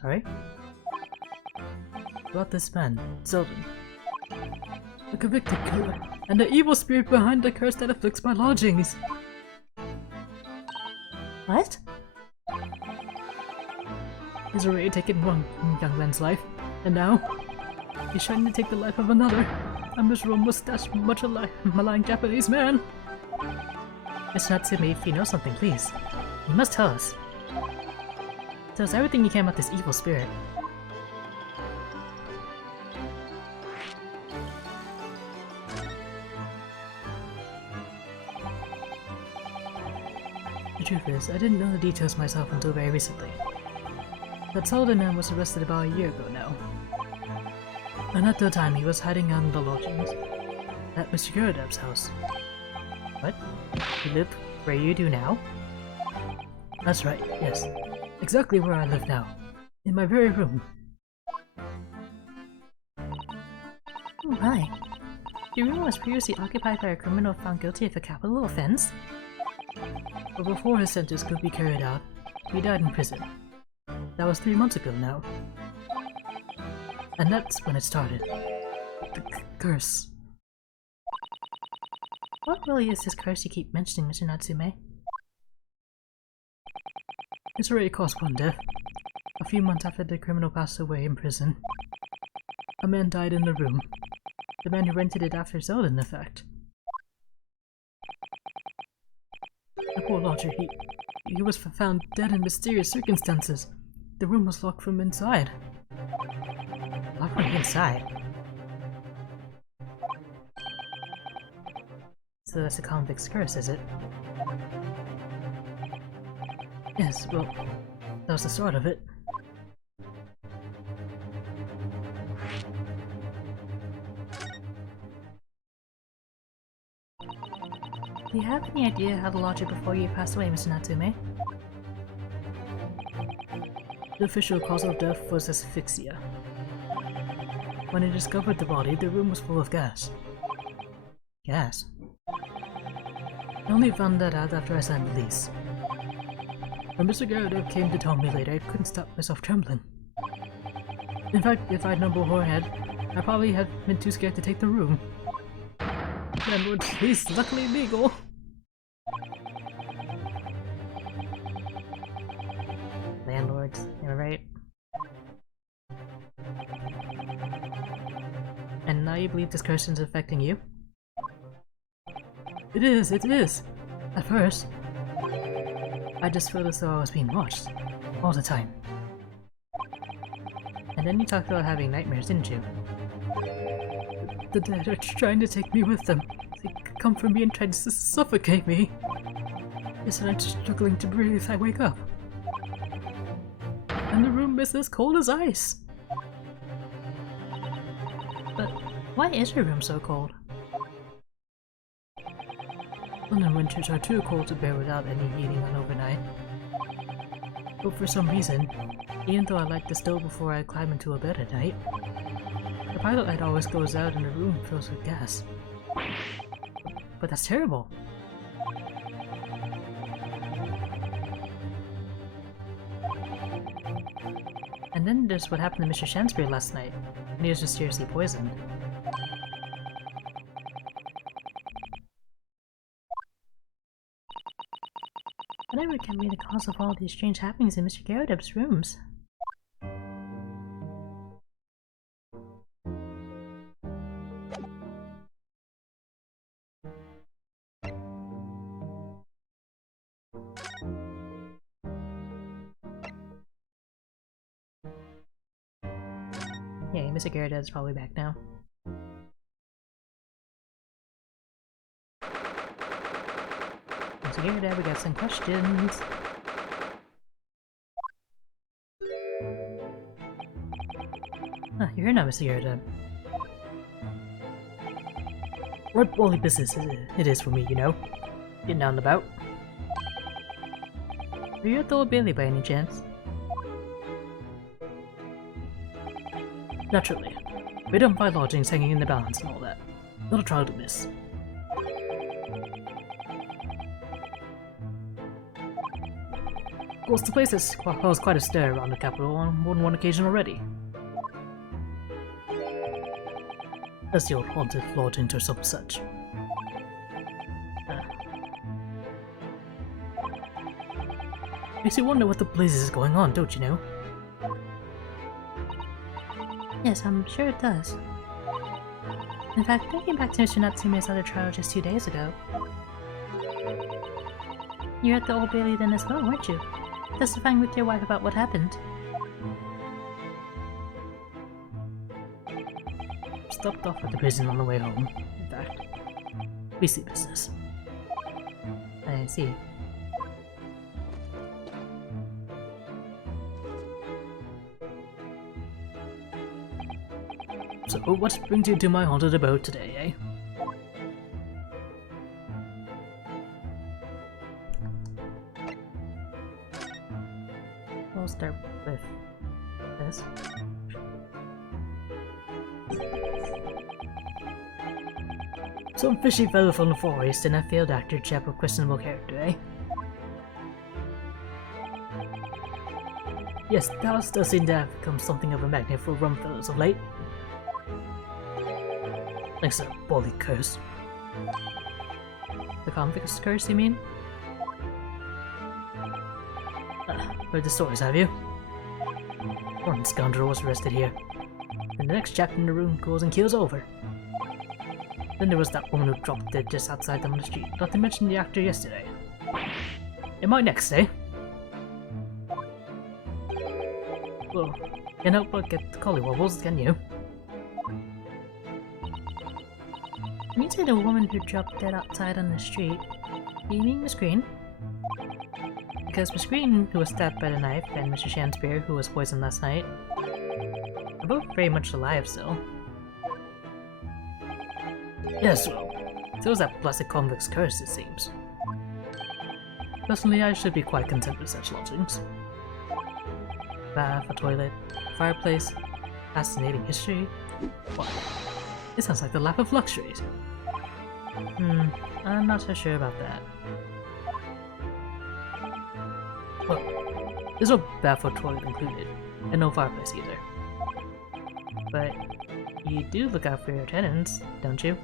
Sorry? About this man, Zelden. A convicted killer, and the evil spirit behind the curse that afflicts my lodgings. What? He's already taken one young man's life, and now he's trying to take the life of another. A miserable mustache, much alike malign Japanese man. Mr. Natsume, if you know something, please. You must tell us. Tell us everything you can about this evil spirit. The truth is, I didn't know the details myself until very recently. That Zelden man was arrested about a year ago now. And at the time he was hiding out in the lodgings at Mr. Guradab's house. What? You live where you do now? That's right, yes. Exactly where I live now. In my very room. Oh my. Your room was previously occupied by a criminal found guilty of a capital offense? But before his sentence could be carried out, he died in prison. That was 3 months ago now. And that's when it started. The curse. What really is this curse you keep mentioning, Mr. Natsume? It's already caused one death. A few months after the criminal passed away in prison, a man died in the room. The man who rented it after Zelden, in fact. The poor lodger, he was found dead in mysterious circumstances. The room was locked from inside. Locked from inside? So that's a convict's curse, is it? Yes, well, that was the start of it. Do you have any idea how the lodger before you passed away, Mr. Natsume? The official cause of death was asphyxia. When he discovered the body, the room was full of gas. Gas? I only found that out after I signed the lease. When Mr. Guradab came to tell me later, I couldn't stop myself trembling. In fact, if I'd known beforehand, I probably had been too scared to take the room. Landlord, please, luckily legal! Landlords, am I right? And now you believe this curse is affecting you? It is! At first, I just felt as though I was being watched. All the time. And then you talked about having nightmares, didn't you? The dead are trying to take me with them. They come for me and try to suffocate me. Yes, and I'm struggling to breathe. I wake up. And the room is as cold as ice. But why is your room so cold? London winters are too cold to bear without any heating on overnight. But for some reason, even though I light the stove before I climb into a bed at night, the pilot light always goes out and the room fills with gas. But that's terrible! And then there's what happened to Mr. Shamspeare last night, when he was mysteriously poisoned. Whatever can be the cause of all these strange happenings in Mr. Guradab's rooms? Yeah, Mr. Guradab's probably back now. Mr. Guradab, we got some questions. You're here now, Mr. Guradab. What woolly business it is for me, you know? Getting out and about. Are you at the Old Bailey by any chance? Naturally. We don't buy lodgings hanging in the balance and all that. Not a trial to miss. Of course, the place has caused quite a stir around the capital on more than one occasion already. As the old haunted lodgings or some such. Makes you wonder what the blazes is going on, don't you know? Yes, I'm sure it does. In fact, thinking back to Mr. Natsume's other trial just 2 days ago. You were at the Old Bailey then as well, weren't you? Testifying with your wife about what happened. Stopped off at the prison on the way home, in fact. Beastly business. I see. So, what brings you to my haunted abode today, eh? We'll start with this. Some fishy fellow from the forest and a failed actor chap of questionable character, eh? Yes, the house does seem to have become something of a magnet for rum fellows of late. Thanks to that bully curse. The convict's curse, you mean? Heard the stories, have you? One scoundrel was arrested here. And the next chap in the room goes and kills over. Then there was that woman who dropped dead just outside down the street, not to mention the actor yesterday. Am I next, eh? Well, can't help but get the collywobbles, can you? When you say the woman who dropped dead outside on the street, do you mean Miss Green? Because Miss Green, who was stabbed by the knife, and Mr. Shanspeare, who was poisoned last night, are both very much alive still. Yes, well, so was that blessed convict's curse, it seems. Personally, I should be quite content with such lodgings. Bath, a toilet, fireplace, fascinating history. What? It sounds like the lap of luxuries. I'm not so sure about that. Well, there's no bath or toilet included, and no fireplace either. But you do look out for your tenants, don't you?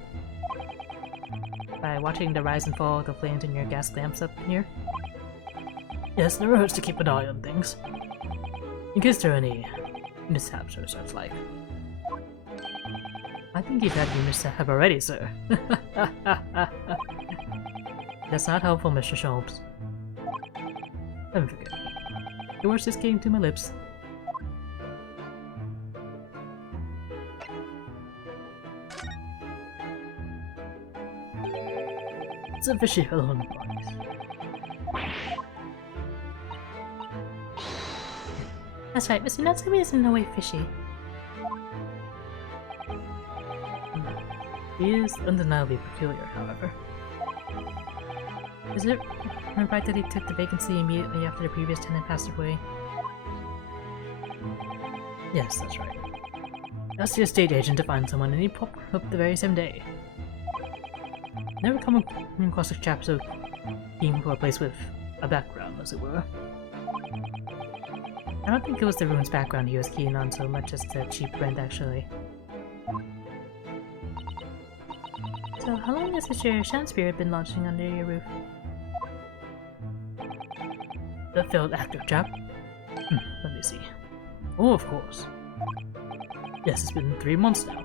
By watching the rise and fall of the flames in your gas lamps up here? Yes, never hurts to keep an eye on things. In case there are any mishaps or such like. I think you've had your mishap already, sir. That's not helpful, Mr. Sholmes. Don't forget me. The worst is getting to my lips. It's a fishy fellow in the bodies. That's right, Mr. Natsume is in no way fishy. He is undeniably peculiar, however. Is it right that he took the vacancy immediately after the previous tenant passed away? Yes, that's right. Asked the estate agent to find someone and he popped up the very same day. Never come across a chap so keen for a place with a background, as it were. I don't think it was the room's background he was keen on so much as the cheap rent, actually. So, how long has Mr. Shanspeare been lodging under your roof? The failed actor chap? Let me see. Oh, of course. Yes, it's been 3 months now.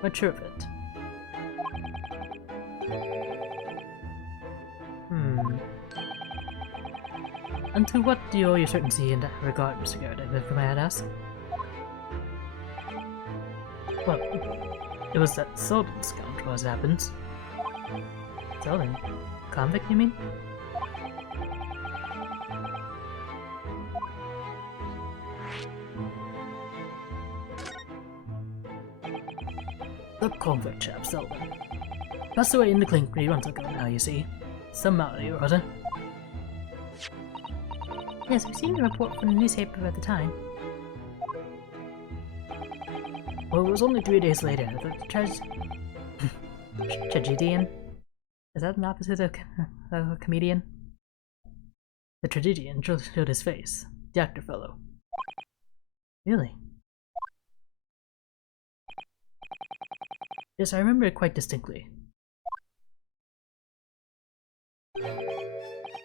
Quite sure of it. And to what do you owe your certainty in that regard, Mr. Garrett, if I might ask? Well, it was that Selden scoundrel as it happens. Selden? Convict, you mean? The convict chap, Selden. Passed away in the clink 3 months ago now, you see. Some malady or other. Yes, we've seen the report from the newspaper at the time. Well, it was only 3 days later. The tragedian? Is that an opposite of a comedian? The tragedian showed his face. The actor fellow. Really? Yes, I remember it quite distinctly.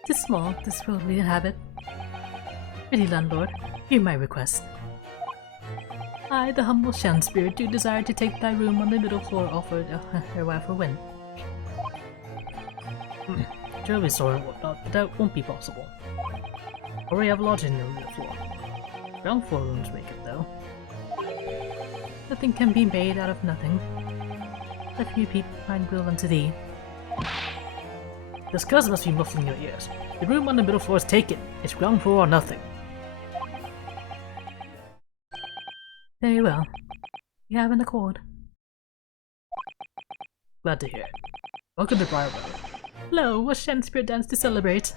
Tis small, this world we inhabit. Pretty landlord, hear my request. I, the humble Shan spirit, do desire to take thy room on the middle floor offered herewhile for win. Terribly sorry and whatnot, but that won't be possible. Already have lodging in the middle floor. Ground floor rooms make it, though. Nothing can be made out of nothing. Let me repeat mine will unto thee. This curse must be muffling your ears. The room on the middle floor is taken. It's ground floor or nothing. Very well. You have an accord. Glad to hear it. Welcome to Briarwood. Hello, what's Shan Spirit Dance to celebrate?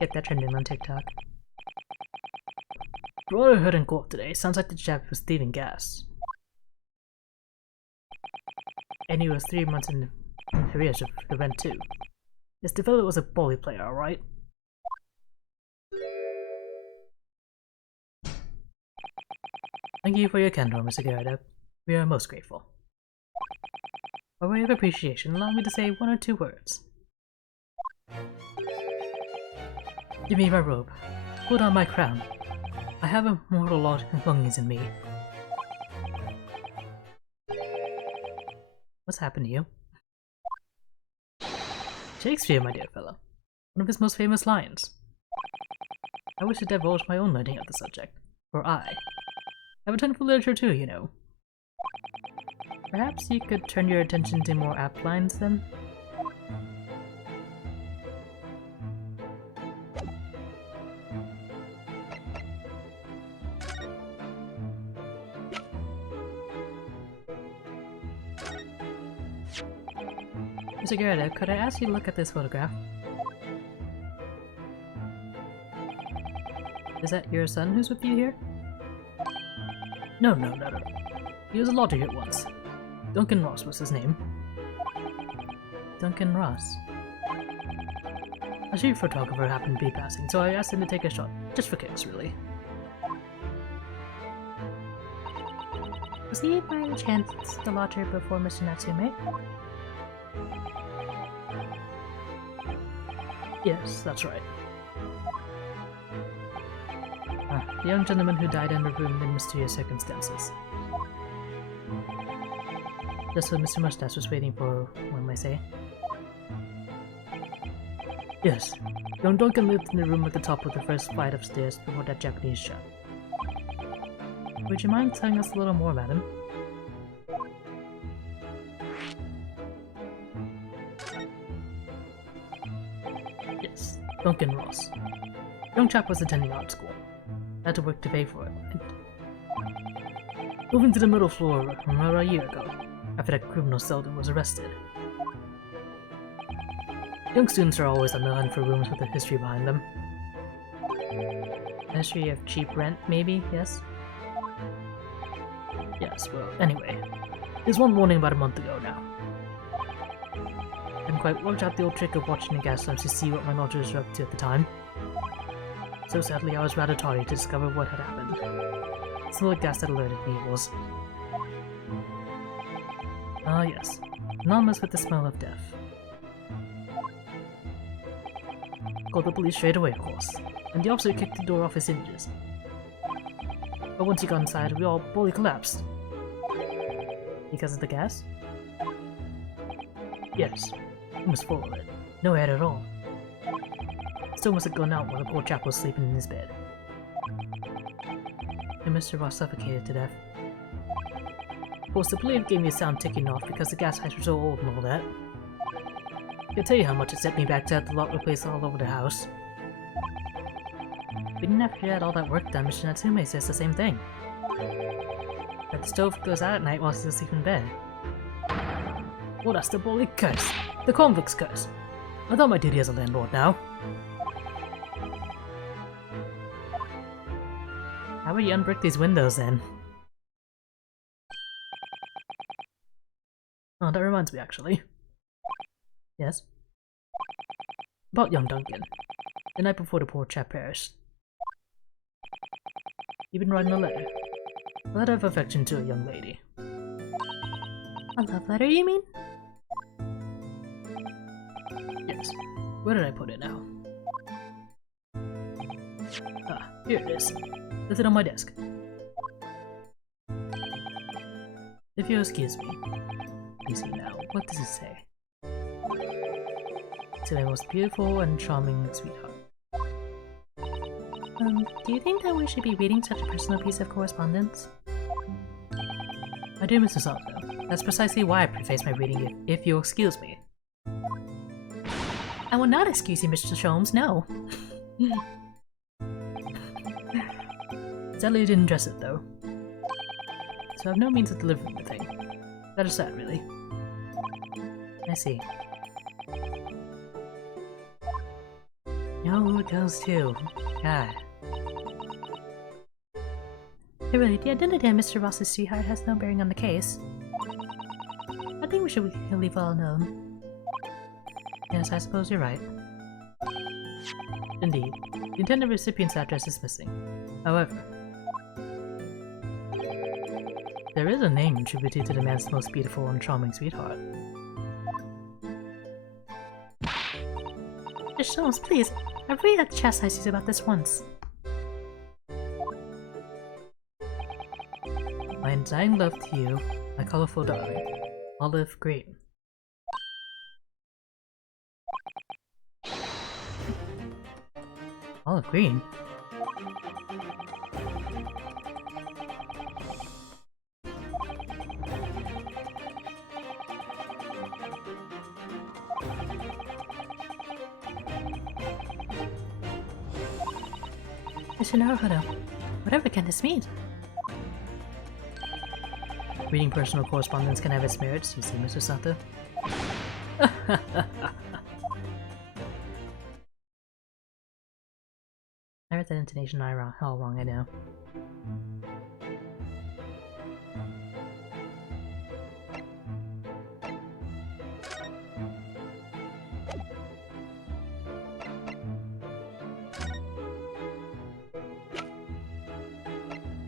Get that trending on TikTok. What I heard in court today sounds like the chap was thieving gas. And he was 3 months in arrears of the rent too. This developer was a bully player, alright? Thank you for your candor, Mr. Garrett. We are most grateful. By way of appreciation, allow me to say 1 or 2 words. Give me my robe. Put on my crown. I have a mortal longings in me. What's happened to you? Shakespeare, my dear fellow. One of his most famous lines. I wish to divulge my own learning of the subject. For I have a turn for literature too, you know. Perhaps you could turn your attention to more apt lines then? Mr. Garrett, could I ask you to look at this photograph? Is that your son who's with you here? No. He was a lodger here once. Duncan Ross was his name. Duncan Ross. A street photographer happened to be passing, so I asked him to take a shot. Just for kicks, really. Was he by any chance the lodger before Mr. Natsume? Yes, that's right. The young gentleman who died in the room in mysterious circumstances. Just what Mr. Mustache was waiting for, one might say. Yes, young Duncan lived in the room at the top of the first flight of stairs before that Japanese shop. Would you mind telling us a little more about him? Yes, Duncan Ross. Young chap was attending art school. Had to work to pay for it. Moving to the middle floor about a year ago, after that criminal Selden was arrested. Young students are always on the hunt for rooms with a history behind them. A history of cheap rent, maybe? Yes? Yes, well, anyway. There's one morning about a month ago now. I hadn't quite worked out the old trick of watching the gas lamps to see what my lodgers were up to at the time. So sadly, I was rather tardy to discover what had happened. The smell of gas that alerted me was... ah yes, synonymous with the smell of death. Called the police straight away, of course, and the officer kicked the door off his hinges. But once he got inside, we all fully collapsed. Because of the gas? Yes, it was full of it. No air at all. Still must have gone out while the poor chap was sleeping in his bed. And Mr. Ross suffocated to death. Of course, the police gave me a sound ticking off because the gas pipes were so old and all that. I can tell you how much it set me back to have the lock replaced all over the house. But even after you had all that work done, Mr. Natsume says the same thing. That the stove goes out at night while he's asleep in bed. Well, that's the bully curse. The convict's curse. I thought my duty as a landlord now. How about you unbrick these windows then? Oh, that reminds me actually. Yes? About young Duncan. The night before the poor chap perished. You've been writing a letter. A letter of affection to a young lady. A love letter, you mean? Yes. Where did I put it now? Ah, here it is. Left it on my desk. If you'll excuse me. You see now, what does it say? To my most beautiful and charming sweetheart. Do you think that we should be reading such a personal piece of correspondence? My dear Mr. Sato, that's precisely why I preface my reading if you'll excuse me. I will not excuse you, Mr. Sholmes, no. Sadly, you didn't dress it, though. So I have no means of delivering the thing. That is sad, really. I see. You know who it goes to. God. Hey, really, the identity of Mr. Ross's sweetheart has no bearing on the case. I think we should leave all alone. Yes, I suppose you're right. Indeed, the intended recipient's address is missing. However, there is a name attributed to the man's most beautiful and charming sweetheart. Mr. Sholmes, please, I've really had to chastise you about this once. My undying love to you, my colorful darling, Olive Green. Olive Green? Mr. Naruhodo, whatever can this mean? Reading personal correspondence can have its merits, you see, Mr. Sato. I read that intonation all wrong, I know.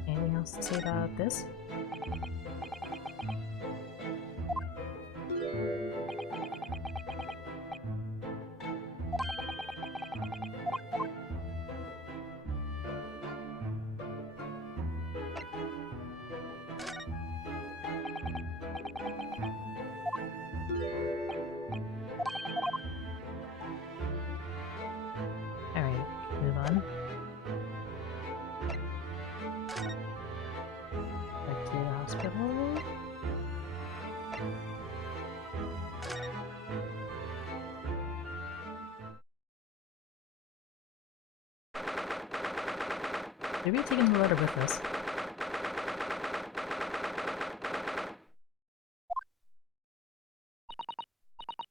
Anything else to say about this? Alright, move on. Back to the hospital. Maybe we're taking the letter with us.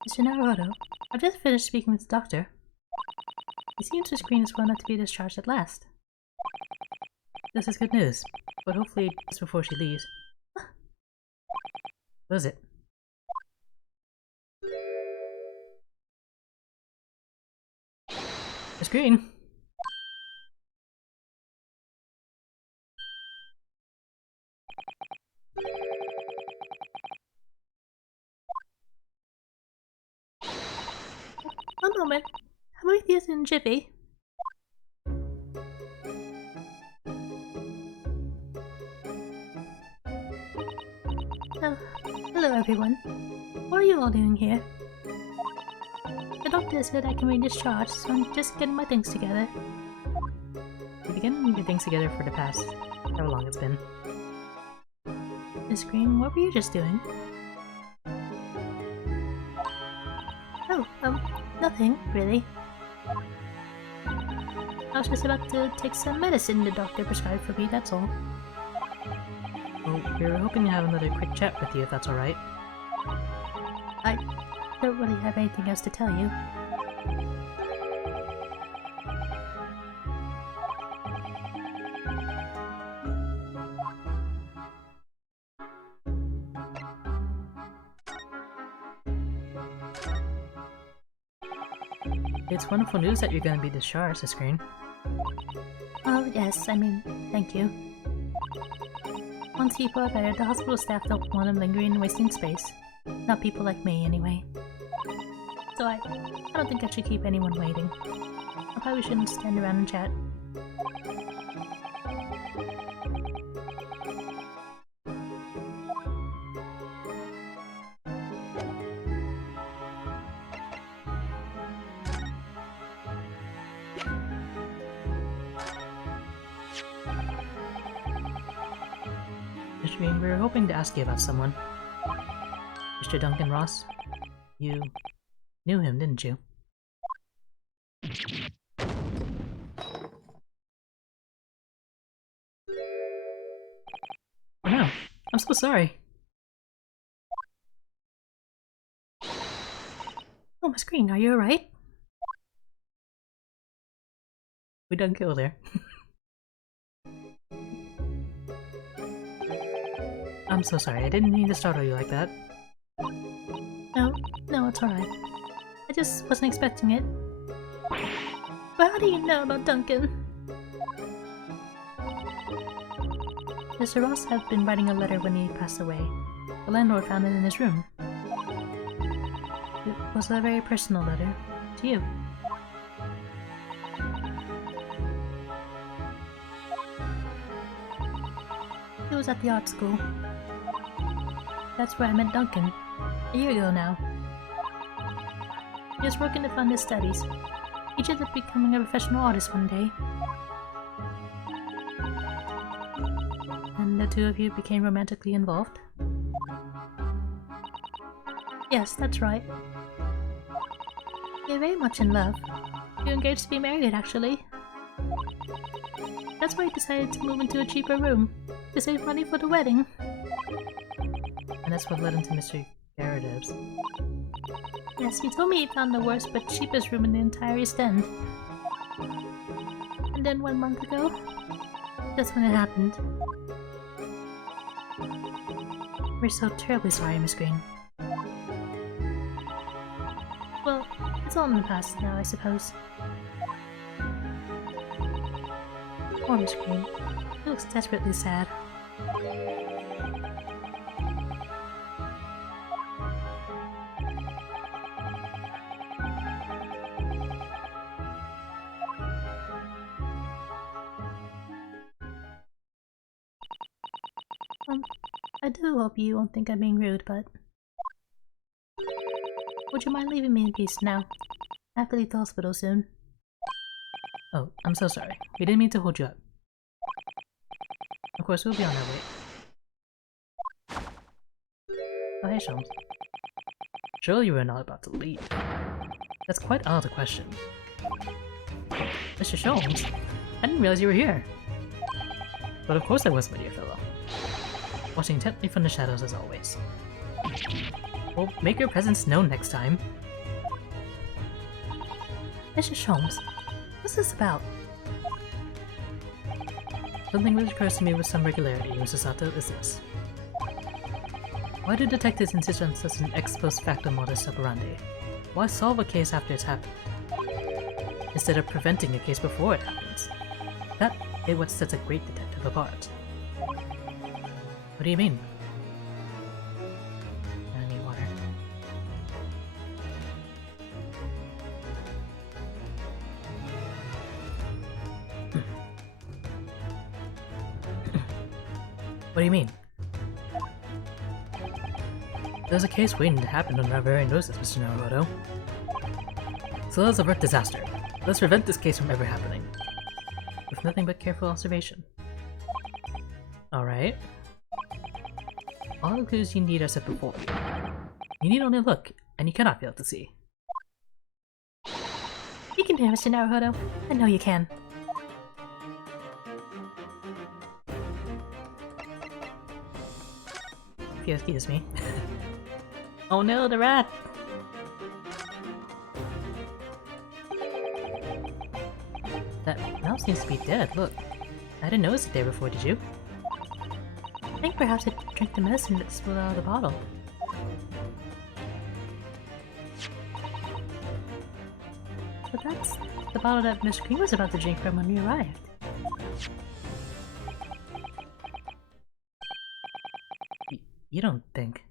Mr. Naruhodo, I've just finished speaking with the doctor. It seems his screen is well enough to be discharged at last. This is good news, but hopefully just before she leaves. What is it? The screen! One moment. I'm with you in jiffy. Oh, hello everyone. What are you all doing here? The doctor said I can be discharged, so I'm just getting my things together. You've been getting your things together for the past however long it's been. Miss Green, what were you just doing? Oh, nothing, really. I was just about to take some medicine the doctor prescribed for me, that's all. Well, we were hoping to have another quick chat with you if that's alright. I don't really have anything else to tell you. It's wonderful news that you're gonna be discharged, Screen. Oh, yes, I mean, thank you. Once people are better, the hospital staff don't want them lingering and wasting space. Not people like me, anyway. So I don't think I should keep anyone waiting. I probably shouldn't stand around and chat. We were hoping to ask you about someone. Mr. Duncan Ross. You knew him, didn't you? Oh no, I'm so sorry. Oh, my screen, are you alright? We done killed her. I'm so sorry, I didn't mean to startle you like that. No, it's alright. I just wasn't expecting it. But how do you know about Duncan? Mr. Ross had been writing a letter when he passed away. The landlord found it in his room. It was a very personal letter. To you. It was at the art school. That's where I met Duncan. A year ago now. He was working to fund his studies. He ended up becoming a professional artist one day. And the two of you became romantically involved? Yes, that's right. They're very much in love. You're engaged to be married, actually. That's why he decided to move into a cheaper room, to save money for the wedding. And that's what led into Mr. Garadev's. Yes, he told me he found the worst but cheapest room in the entire East End. And then 1 month ago, that's when it happened. We're so terribly sorry, Miss Green. Well, it's all in the past now, I suppose. Poor Miss Green. He looks desperately sad. I do hope you won't think I'm being rude, but... Would you mind leaving me in peace now? I have to leave the hospital soon. Oh, I'm so sorry. We didn't mean to hold you up. Of course, we'll be on our way. Oh, hey, Sholmes. Surely you were not about to leave. That's quite out of the question. Mr. Sholmes? I didn't realize you were here. But of course I was, my dear fellow. Watching intently from the shadows as always. Well, make your presence known next time. Mr. Sholmes, what's this about? Something which occurs to me with some regularity, Mr. Sato, is this. Why do detectives insist on such an ex post facto modus operandi? Why solve a case after it's happened? Instead of preventing a case before it happens. That is what sets a great detective apart. What do you mean? I need water. What do you mean? There's a case waiting to happen on our very noses, Mr. Naruto. So let's avert disaster. Let's prevent this case from ever happening. With nothing but careful observation. Alright. All the clues you need are set before you. You need only look, and you cannot fail to see. You can do it, Mr. Naruto. I know you can. If you excuse me. Oh no, the rat! That mouse seems to be dead, look. I didn't notice it there before, did you? I think perhaps it drank the medicine that spilled out of the bottle. But that's the bottle that Miss Green was about to drink from when we arrived. You don't think.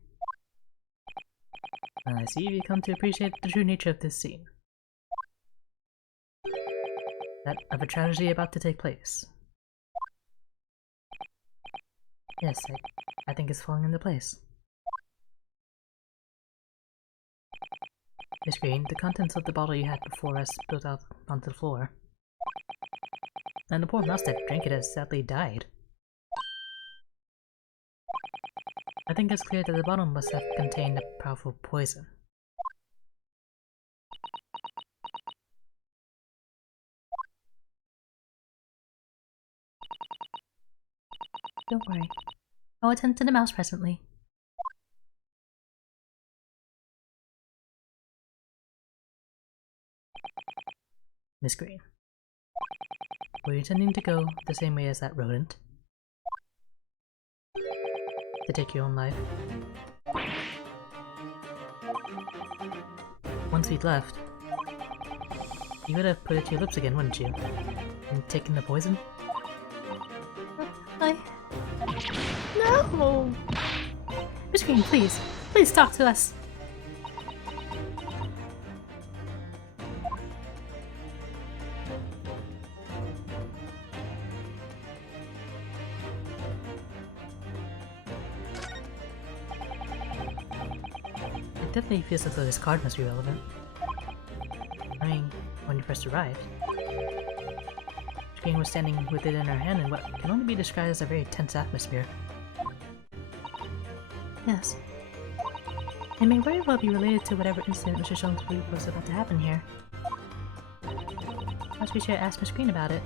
I see you've come to appreciate the true nature of this scene. That of a tragedy about to take place. Yes, I think it's falling into place. Miss Green, the contents of the bottle you had before us spilled out onto the floor. And the poor mouse that drank it has sadly died. I think it's clear that the bottle must have contained a powerful poison. Don't worry. I'll attend to the mouse presently. Miss Green, were you intending to go the same way as that rodent? To take your own life? Once we'd left, you would have put it to your lips again, wouldn't you? And taken the poison? No! Miss Green, please! Please talk to us! It definitely feels as though this card must be relevant. I mean, when you first arrived, Miss Green was standing with it in her hand in what can only be described as a very tense atmosphere. Yes. It may very well be related to whatever incident Mr. Jones believed was about to happen here. Perhaps we should ask Miss Green about it.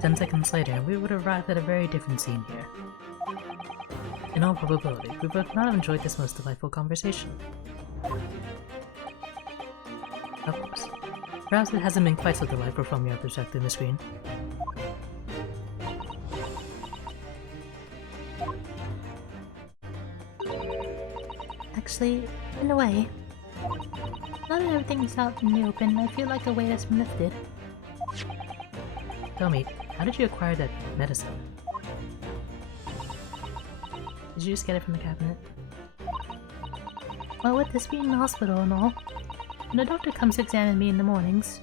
Ten seconds later, we would arrive at a very different scene here. In all probability, we would not have enjoyed this most delightful conversation. Of course. Perhaps it hasn't been quite so delightful from your perspective, Miss Green. Actually, in a way. Now that everything's out in the open, I feel like a weight has been lifted. Tell me, how did you acquire that medicine? Did you just get it from the cabinet? Well, with this being the hospital and all, when the doctor comes to examine me in the mornings,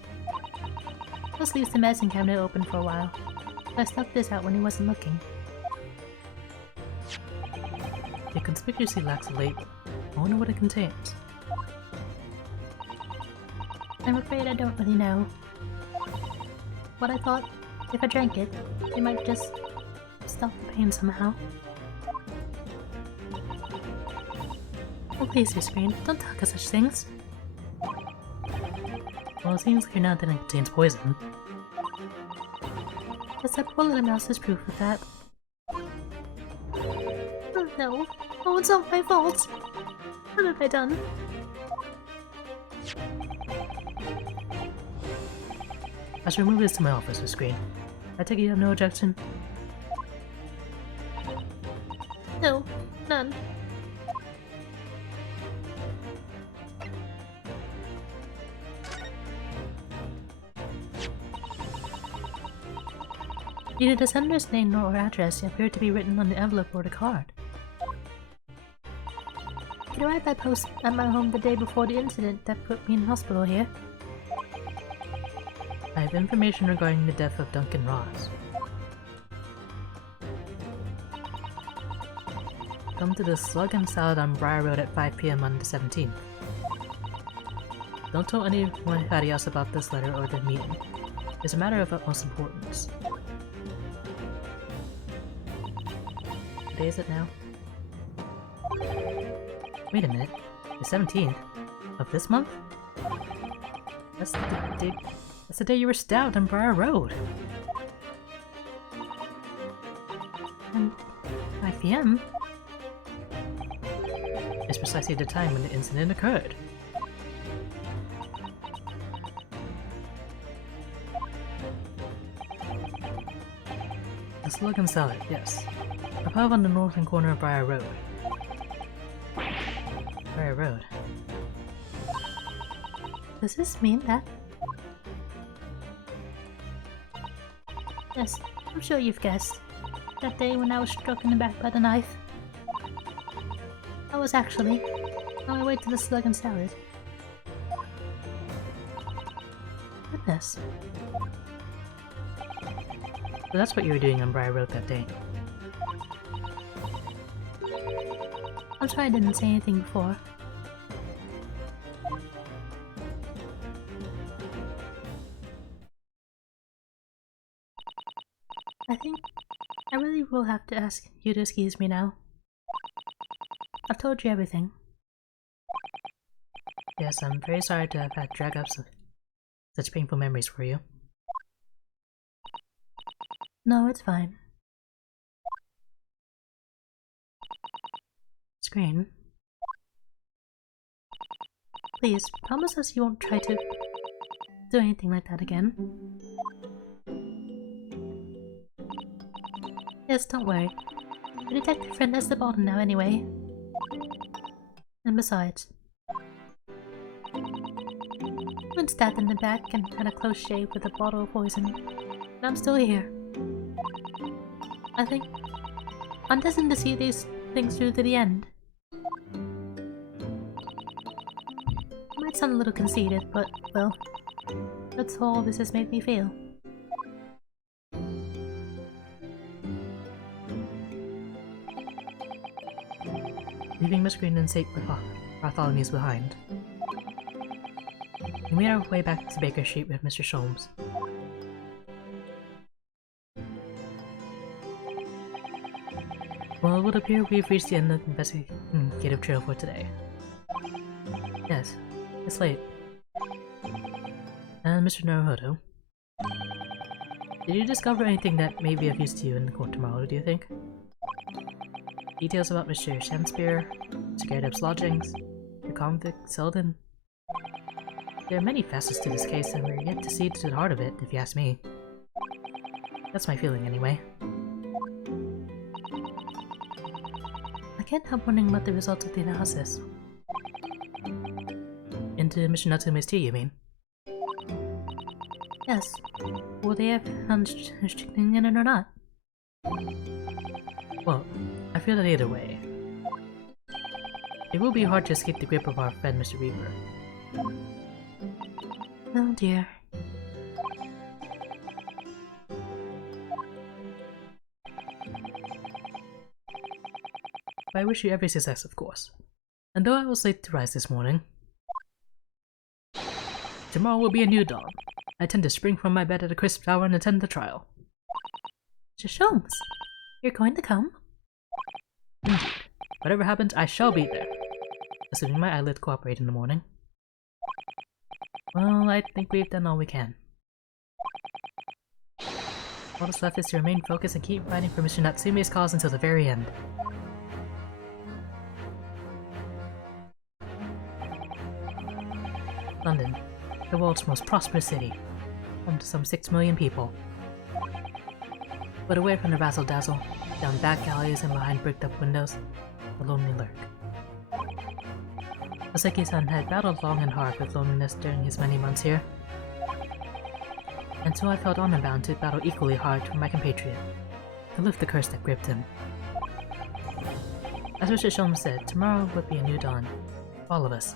he just leaves the medicine cabinet open for a while. So I snuck this out when he wasn't looking. It conspicuously lacks a label. I wonder what it contains. I'm afraid I don't really know. But I thought, if I drank it, it might just stop the pain somehow. Oh please, Miss Green, don't talk of such things. Well, it seems clear now that it contains poison. Yes, that poor little mouse is proof of that. Oh no. Oh, it's all my fault. What have I done? I should remove this to my office, Miss Green. I take it you have no objection? No, none. Neither the sender's name nor address appear to be written on the envelope or the card. It arrived by post at my home the day before the incident that put me in hospital here. I have information regarding the death of Duncan Ross. Come to the Slug and Salad on Briar Road at 5 PM on the 17th. Don't tell anybody else about this letter or the meeting. It's a matter of utmost importance. What day is it now? Wait a minute. The 17th? Of this month? That's the day you were stabbed on Briar Road. And 5 PM? It's precisely the time when the incident occurred. A slug and salad, yes. A pub on the northern corner of Briar Road. Briar Road. Does this mean that? Yes, I'm sure you've guessed. That day when I was struck in the back by the knife. I was actually on my way to the slug and salad. Goodness. So that's what you were doing on Briar Road that day. I'm sorry I didn't say anything before. I think I really will have to ask you to excuse me now. I've told you everything. Yes, I'm very sorry to have had to drag up such painful memories for you. No, it's fine. Screen. Please, promise us you won't try to do anything like that again. Yes, don't worry. Your detective friend has the bottle now anyway. And besides, I've been stabbed in the back and had a close shave with a bottle of poison. And I'm still here. I think I'm destined to see these things through to the end. It might sound a little conceited, but, well, that's all this has made me feel. Leaving Miss Green and St. Bartholomew's behind. We made our way back to Baker Street with Mr. Sholmes. Well, it would appear we've reached the end of the investigative trail for today. Yes, it's late. And Mr. Naruhodo, did you discover anything that may be of use to you in the court tomorrow, do you think? Details about Mr. Shakespeare, Scaredup's lodgings, the convict Selden. There are many facets to this case, and we're yet to see to the heart of it, if you ask me. That's my feeling, anyway. I can't help wondering about the results of the analysis. Into Mr. Natsume's tea, you mean? Yes. Will they have restricting in it or not? Well, I feel that either way. It will be hard to escape the grip of our friend Mr. Reaper. Oh dear. But I wish you every success, of course. And though I was late to rise this morning, tomorrow will be a new dawn. I intend to spring from my bed at a crisp hour and attend the trial. Mr. Sholmes, you're going to come? Indeed. Whatever happens, I shall be there. Assuming my eyelids cooperate in the morning. Well, I think we've done all we can. All that's left is to remain focused and keep fighting for Mr. Natsume's cause until the very end. London, the world's most prosperous city, home to some 6 million people. But away from the razzle-dazzle, down back alleys and behind bricked-up windows, the lonely lurk. Soseki-san had battled long and hard with loneliness during his many months here, and so I felt honored bound to battle equally hard for my compatriot, to lift the curse that gripped him. As Mr. Sholmes said, tomorrow would be a new dawn, for all of us.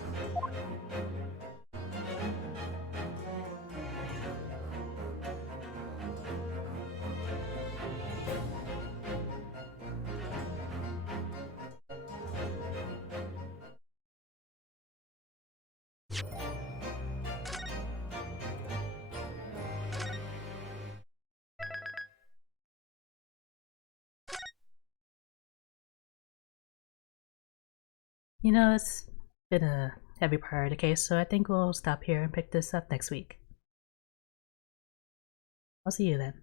You know, it's been a heavy priority case, so I think we'll stop here and pick this up next week. I'll see you then.